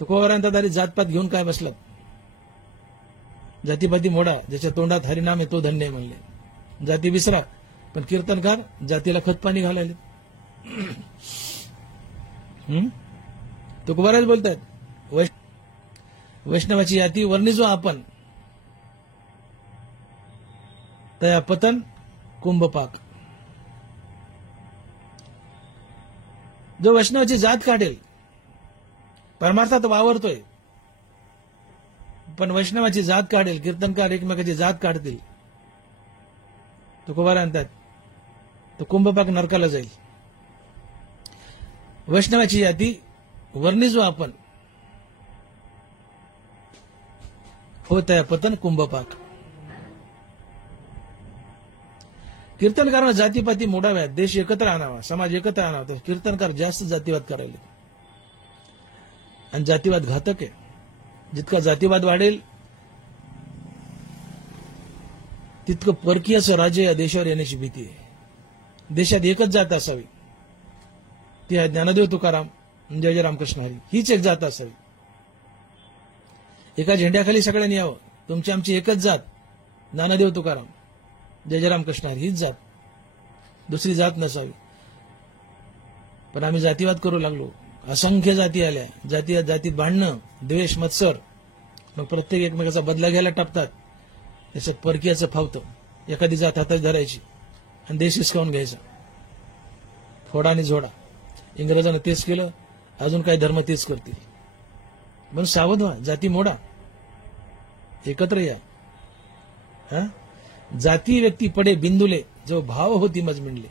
तुकोबारायांचा दारी जातपात घेऊन काय बसलात? जातीपाती मोडा, ज्याच्या तोंडात हरिनाम आहे तो धन्य म्हणले. जाती विसरा, पण कीर्तनकार जातीला खतपाणी घालायले. तुकोबाराज बोलतात, वैष्णवाची याती वर्णिजो आपण, तया पतन कुंभपाक. जो वैष्णवाची जात काढेल, परमार्थात वावरतोय, पण वैष्णवाची जात काढेल, कीर्तनकार एकमेकाची जात काढतील, तुकोबाराय म्हणतात, तो कुंभपाक नरकाला जाईल. वैष्णवाची याती वर्णिजो आपण, होत आहे पतन कुंभपाक. कीर्तनकारांना जातीपाती मोडाव्यात, देश एकत्र आणावा, समाज एकत्र आणावा, तर कीर्तनकार जास्त जातीवाद करायला. आणि जातीवाद घातक आहे. जितका जातीवाद वाढेल तितकं परकीयाचं राज्य या देशावर येण्याची भीती आहे. देशात एकच जात असावी, ती आहे ज्ञानदेव तुकाराम, जय रामकृष्ण हरी, हीच एक जात असावी. एका झेंड्याखाली सगळ्यांनी यावं, तुमची आमची एकच जात, ज्ञानदेव तुकाराम, जय रामकृष्ण हरी, हीच जात, दुसरी जात नसावी. पण आम्ही जातीवाद करू लागलो, असंख्य जाती आल्या, जातीत भांडणं, द्वेष, मत्सर, मग प्रत्येक एकमेकाचा बदला घ्यायला टाकतात. त्याच्यात परकीयाचं फावतं. एखादी जात हातात धरायची, आणि देश हिसकावून घ्यायचा. फोडा आणि झोडा. इंग्रजांना तेच केलं, अजून काही धर्म तेच करतील. म्हणून सावध व्हा, जाती मोडा, एकत्र या. जाती व्यक्ती पडे बिंदुले, जो भाव होती मज मिळले.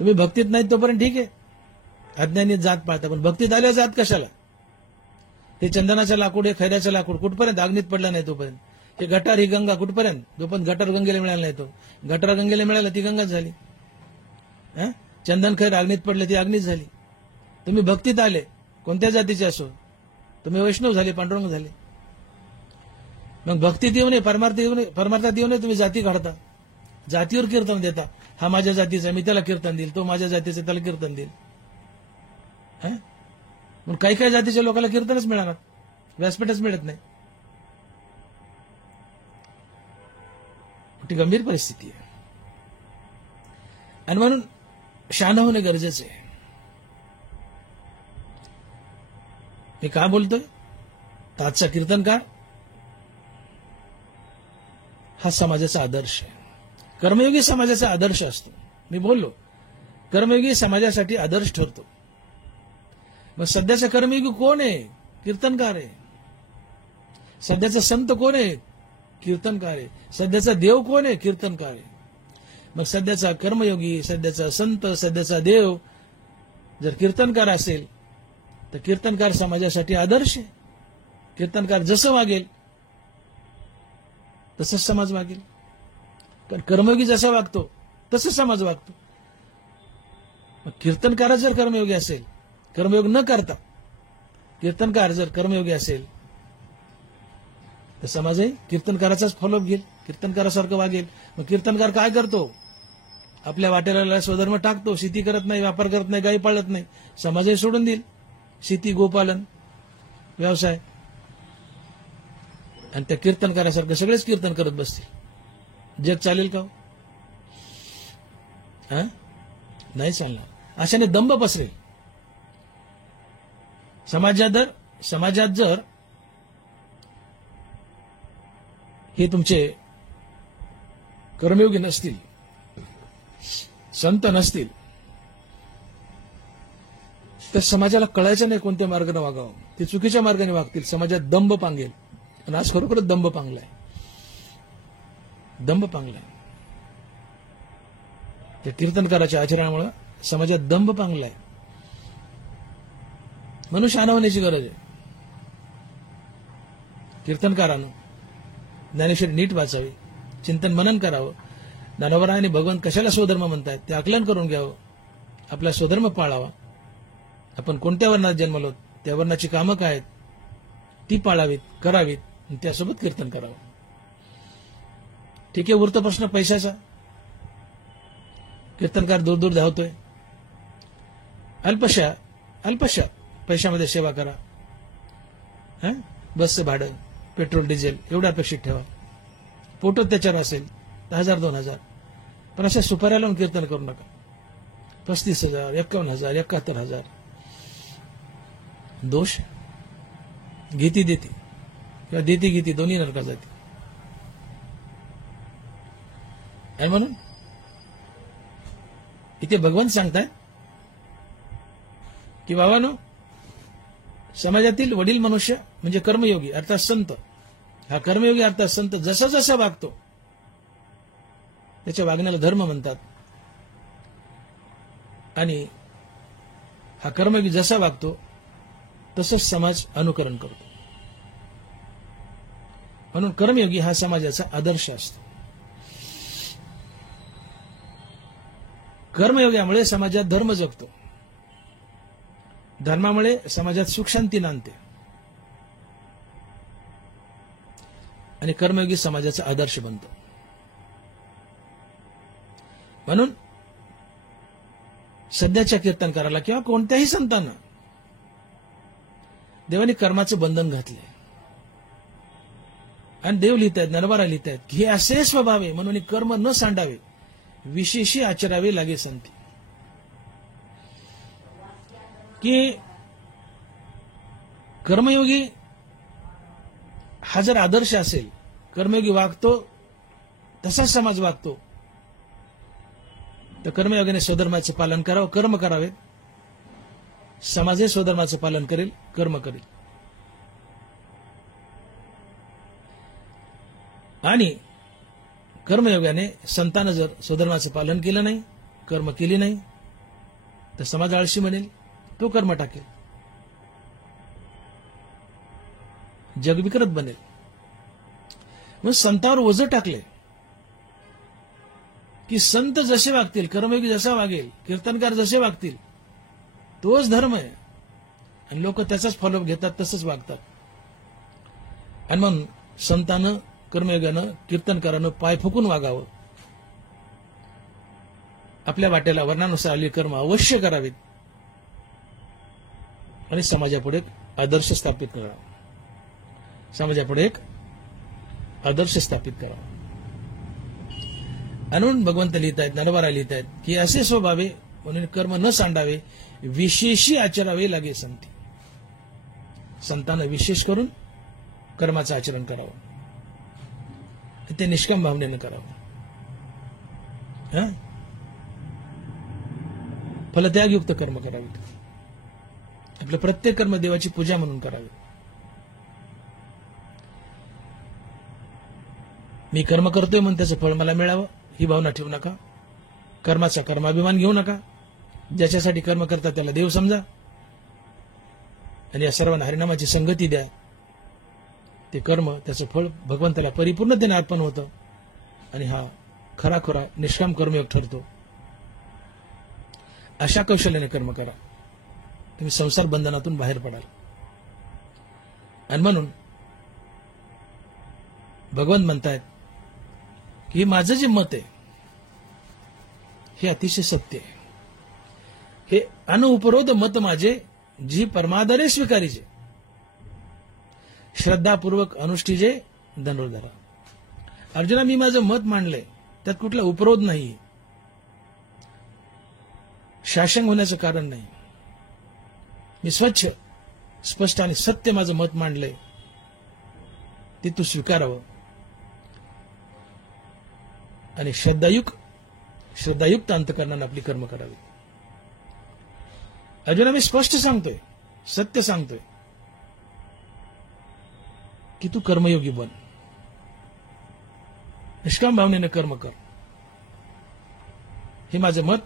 तुम्ही भक्तीत नाही तोपर्यंत ठीक आहे, अज्ञानी जात पाळता, पण भक्तीत आल्यावर जात कशाला? हे चंदनाचं लाकूड, हे खैऱ्याचं लाकूड कुठपर्यंत अग्नीत पडला नाही तोपर्यंत. हे गटार, ही गंगा कुठपर्यंत, जोपर्यंत गटार गंगेला मिळाला नाही तो. गटार गंगेला मिळाला ती गंगाच झाली. चंदन खैर अग्नीत पडले ती अग्नीच झाली. तुम्ही भक्तीत आले, कोणत्या जातीचे असो, तुम्ही वैष्णव झाले, पांडुरंग झाले. मग भक्तीत येऊ नये, परमार्थात येऊ नये, तुम्ही जाती काढता, जातीवर कीर्तन देता. हा माझ्या जातीचा, मी त्याला कीर्तन देईल, तो माझ्या जातीचा, त्याला कीर्तन देईल. मग काही काही जातीच्या लोकांना कीर्तनच मिळणार, व्यासपीठच मिळत नाही. ती गंभीर परिस्थिती आहे. आणि म्हणून शहाणं होणे गरजेचं आहे. मी का बोलतोय? ताजचा कीर्तनकार हा समाजाचा आदर्श आहे. कर्मयोगी समाजाचा आदर्श असतो. मी बोललो, कर्मयोगी समाजासाठी आदर्श ठरतो. मग सध्याचा कर्मयोगी कोण आहे? कीर्तनकार आहे. सध्याचा संत कोण आहे? कीर्तनकार आहे. सध्याचा देव कोण आहे? कीर्तनकार आहे. मग सध्याचा कर्मयोगी, सध्याचा संत, सध्याचा देव जर कीर्तनकार असेल तर कीर्तनकार समाजासाठी आदर्श आहे. कीर्तनकार जसं वागेल तसंच समाज वागेल. कारण कर्मयोगी जसा वागतो तसंच समाज वागतो. मग कीर्तनकार जर कर्मयोगी असेल, कर्मयोग न करता कीर्तनकार जर कर्मयोगी असेल तर समाजही कीर्तनकाराचाच फॉलोअप घेईल, कीर्तनकारासारखं वागेल. मग कीर्तनकार काय करतो? आपल्या वाटेला स्वधर्म टाकतो, शेती करत नाही, व्यापार करत नाही, गायी पाळत नाही, समाजही सोडून देईल. शेती, गोपालन, व्यवसाय. आणि त्या कीर्तनकारासारखं सगळेच कीर्तन करत बसतील. जग चालेल का? नाही चालणार. अशाने दंभ पसरेल. समाजात जर हे तुमचे कर्मयोगी नसतील, संत नसतील, तर समाजाला कळायचं नाही कोणत्या मार्गाने वागावं. ते चुकीच्या मार्गाने वागतील. समाजात दंभ पांगेल. आणि आज खरोखरच दंभ पांगलाय. दंभ पांगलाय. त्या कीर्तनकाराच्या आचरणामुळे समाजात दंभ पांगलाय. म्हणून शहाणा होण्याची गरज आहे. कीर्तनकारानं ज्ञानेश्वरी नीट वाचावी, चिंतन मनन करावं. ज्ञानोबा आणि भगवान कशाला स्वधर्म म्हणतायत ते आकलन करून घ्यावं. आपला स्वधर्म पाळावा. आपण कोणत्या वर्णात जन्मलो, त्या वर्णाची कामं काय आहेत ती पाळावीत, करावीत, आणि त्यासोबत कीर्तन करावं. ठीक आहे. उरतो प्रश्न पैशाचा. कीर्तनकार दूर दूर धावतोय. अल्पशा पैशामध्ये सेवा करा. बसचं भाडं, पेट्रोल, डिझेल एवढं अपेक्षित ठेवा. पोट त्याच्यावर असेल तर 1000-2000, पण अशा सुपाऱ्या लावून कीर्तन करू नका. 35,000, 51,000, 71,000. दोष. घेती देती किंवा देती घेती दोन्ही नरकात जाते. आणि म्हणून इथे भगवान सांगतायत की बाबांनो, समाजातील वडील मनुष्य म्हणजे कर्मयोगी अर्थात संत. हा कर्मयोगी अर्थात संत जसा जसा वागतो त्याच्या वागण्याला धर्म म्हणतात. आणि हा कर्मयोगी जसा वागतो तसंच समाज अनुकरण करतो. म्हणून कर्मयोगी हा समाजाचा आदर्श असतो. कर्मयोगामुळे समाजात धर्म जगतो. धर्मामुळे समाजात सुख शांती नांदते. आणि कर्मयोगी समाजाचा आदर्श बनतो. म्हणून सध्याच्या कीर्तनकाराला किंवा कोणत्याही संतांना देवाने कर्माचं बंधन घातले. आणि देव लिहितायत, ज्ञानोबा लिहितायत की हे असे स्वभाव आहे म्हणून कर्म न सांडावे, विशेषी आचरावे लागे संती. की कर्मयोगी हा जर आदर्श असेल, कर्मयोगी वागतो तसाच समाज वागतो, तर कर्मयोगाने स्वधर्माचे पालन करावं, कर्म करावे. समाजही स्वधर्माचं पालन करेल, कर्म करेल. आणि कर्मयोगाने संतानं जर स्वधर्माचं पालन केलं नाही, कर्म केली नाही, तर समाज आळशी म्हणेल, तो कर्म टाकेल, जग विकृत बनेल. मग संतावर ओझं टाकले की संत जसे वागतील, कर्मयोगी जसा वागेल, कीर्तनकार जसे वागतील, तोच धर्म आहे. आणि लोक त्याचाच फॉलो घेतात, तसंच वागतात. आणि म्हणून संतानं, कर्मयोगानं, कीर्तनकारानं पाय फुकून वागावं. आपल्या वाट्याला वर्णानुसार आलेली कर्म अवश्य करावीत आणि समाजापुढे एक आदर्श स्थापित करावा. समाजापुढे एक आदर्श स्थापित करावा. म्हणून भगवंत लिहित आहेत, नरवारा लिहित आहेत की असे स्वभावे म्हणून कर्म न सांडावे, विशेषी आचरावे लागे संती. संतांना विशेष करून कर्माचं आचरण करावं, ते निष्काम भावनेनं करावं. फलत्यागयुक्त कर्म करावे. आपलं प्रत्येक कर्म देवाची पूजा म्हणून करावे. मी कर्म करतोय म्हणून त्याचं फळ मला मिळावं ही भावना ठेवू नका. कर्माचा कर्माभिमान घेऊ नका. ज्याच्यासाठी कर्म करता त्याला देव समजा आणि या सर्वांना हरिनामाची संगती द्या. ते कर्म, त्याचं फळ भगवंताला परिपूर्णतेने अर्पण होतं आणि हा खरा निष्काम कर्मयोग ठरतो. अशा कौशल्याने कर्म करा, तुम्ही संसार बंधनातून बाहेर पडाल. आणि म्हणून भगवंत म्हणतायत की माझं जे मत आहे हे अतिशय सत्य आहे. हे अनुपरोध मत माझे, जी परमादरे स्वीकारीचे, श्रद्धापूर्वक अनुष्ठीजे धनुर्धरा. अर्जुना, मी माझं मत मांडलंय, त्यात कुठला उपरोध नाही, शासन होण्याचं कारण नाही. मी स्वच्छ, स्पष्ट आणि सत्य माझं मत मांडलंय, ते तू स्वीकारावं आणि श्रद्धायुक्त अंतकरणाने आपली कर्म करावी. अर्जुना, मी स्पष्ट सांगतोय, सत्य सांगतोय की तू कर्मयोगी बन, निष्काम भावनेने कर्म कर. हे माझं मत,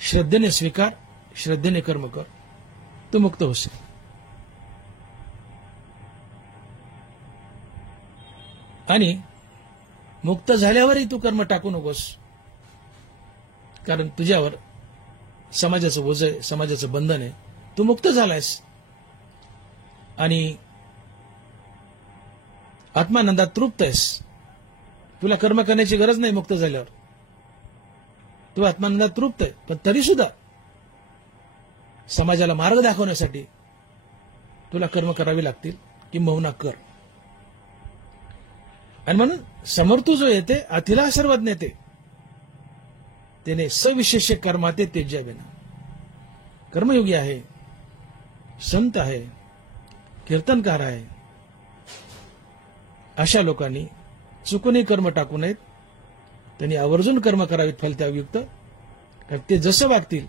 श्रद्धेने स्वीकार, श्रद्धेने कर्म कर, तू मुक्त होशील. आणि मुक्त झाल्यावरही तू कर्म टाकू नकोस, कारण तुझ्यावर समाजाचं ओझं आहे, समाजाचं बंधन आहे. तू मुक्त झालायस आणि आत्मानंदात तृप्त आहेस. तुला कर्म करण्याची गरज नाही मुक्त झाल्यावर, तू आत्मानंदात तृप्त आहे. पण तरी सुद्धा समाजाला मार्ग दाखवण्यासाठी तुला कर्म करावी लागतील, किंबहुना कर. आणि म्हणून समर्थू जो येते अतिला सर्वज्ञ येते, त्याने सविशेष कर्माते तेज्यावेना. कर्मयोगी आहे, संत आहे, कीर्तनकार आहे, अशा लोकांनी चुकूनही कर्म टाकू नयेत. त्यांनी आवर्जून कर्म करावीत फलत्यागयुक्त. कारण ते जसं वागतील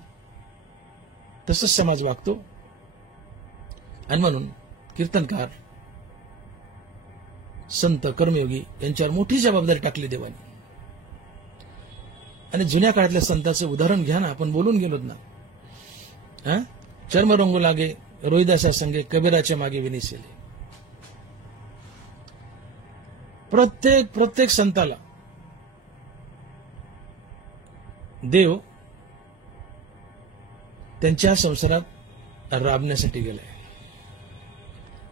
तसंच समाज वागतो. आणि म्हणून कीर्तनकार, संत, कर्मयोगी यांच्यावर मोठी जबाबदारी टाकली देवानी. आणि जुन्या काळातल्या संतांचं उदाहरण घ्या ना, आपण बोलून गेलोत ना. चर्म रंगू लागे रोहिदासा संगे, कबीराच्या मागे विनिसेले. प्रत्येक संताला देव त्यांच्या संसारात राबण्यासाठी गेलाय.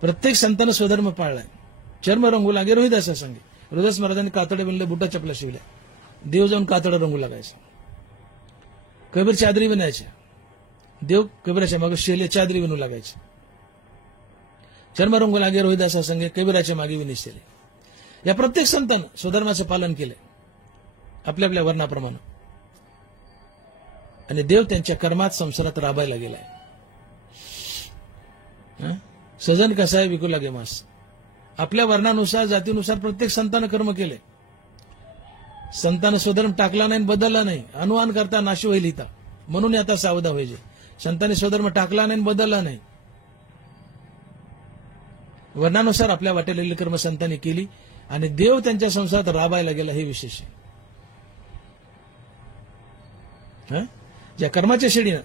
प्रत्येक संतानं स्वधर्म पाळलाय. चर्म रंगू लागे रोहिदासा संगे. रोहिदास महाराजांनी कातडे बनले, बुटा चपला शिवल्या. देव जाऊन कातडं रंगू लागायचा. कबीर चादरी बनायच्या, देव कबीराच्या मागे शेले चादरी बनवू लागायचे. चर्म रंगू लागे रोहिदासा संगे, कबीराच्या मागे विनिसेले. या प्रत्येक संतानं स्वधर्माचं पालन केलंय आपल्या आपल्या वर्णाप्रमाणे. आणि देव त्यांच्या कर्मात संसारात राबायला गेलाय. सजन कसाय विकू लागे मास. आपल्या वर्णानुसार, जातीनुसार प्रत्येक संतानं कर्म केले. संतानं स्वधर्म टाकला नाही बदलला नाही, अनुमान करता नाशी होईल इथं. म्हणून आता सावधा व्हायचे. संतांनी स्वधर्म टाकला नाही बदलला नाही, वर्णानुसार आपल्या वाटेलेली कर्म संतांनी केली आणि देव त्यांच्या संसारात राबायला गेला, हे विशेष आहे. ज्या कर्माच्या शिडीनं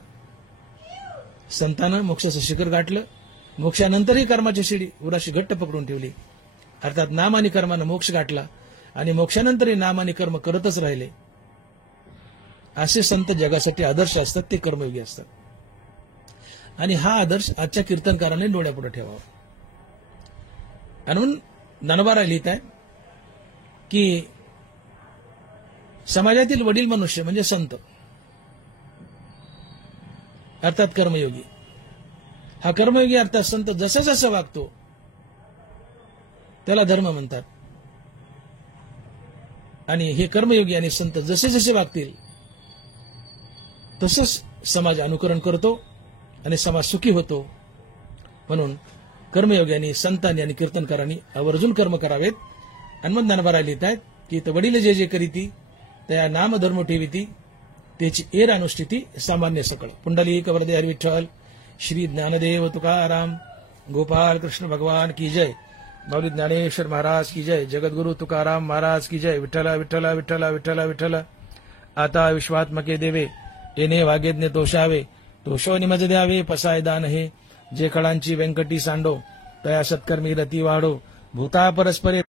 संतानं मोक्षाचं शिखर गाठलं, मोक्षानंतरही कर्माची शिडी उराशी घट्ट पकडून ठेवली. अर्थात नाम आणि कर्मानं मोक्ष गाठला आणि मोक्षानंतरही नाम आणि कर्म करतच राहिले. असे संत जगासाठी आदर्श असतात, ते कर्मयोगी असतात. आणि हा आदर्श आजच्या कीर्तनकाराने डोळ्यापुढे ठेवावा. म्हणून ज्ञानोबा लिहित आहे की समाजातील वडील मनुष्य म्हणजे संत, अर्थात कर्मयोगी. हा कर्मयोगी अर्थात संत जसं जसं वागतो त्याला धर्म म्हणतात. आणि हे कर्मयोगी आणि संत जसे जसे वागतील तसंच समाज अनुकरण करतो आणि समाज सुखी होतो. म्हणून कर्मयोग्यांनी, संतांनी आणि कीर्तनकारांनी आवर्जून कर्म करावेत. आणि मग ज्ञानोबा लिहित आहेत की वडील जे जे करीती त्या नाम धर्म ठेविती, त्याची एर अनुष्ठिती सामान्य सकळ. पुंडलिक वरदे हरी विठ्ठल. श्री ज्ञानदेव तुकाराम गोपाल कृष्ण भगवान की जय. माऊली ज्ञानेश्वर महाराज की जय. जगद्गुरु तुकाराम महाराज की जय. विठ्ठला विठ्ठला विठ्ठला विठ्ठला विठ्ठल. आता विश्वात्मके देवे येणे वागेज्ञ तोषावे, तोषो निमज द्यावे पसाय दान हे. जे कळांची व्यंकटी सांडो तया सत्कर्मी रती वाढो. भूता परस्परे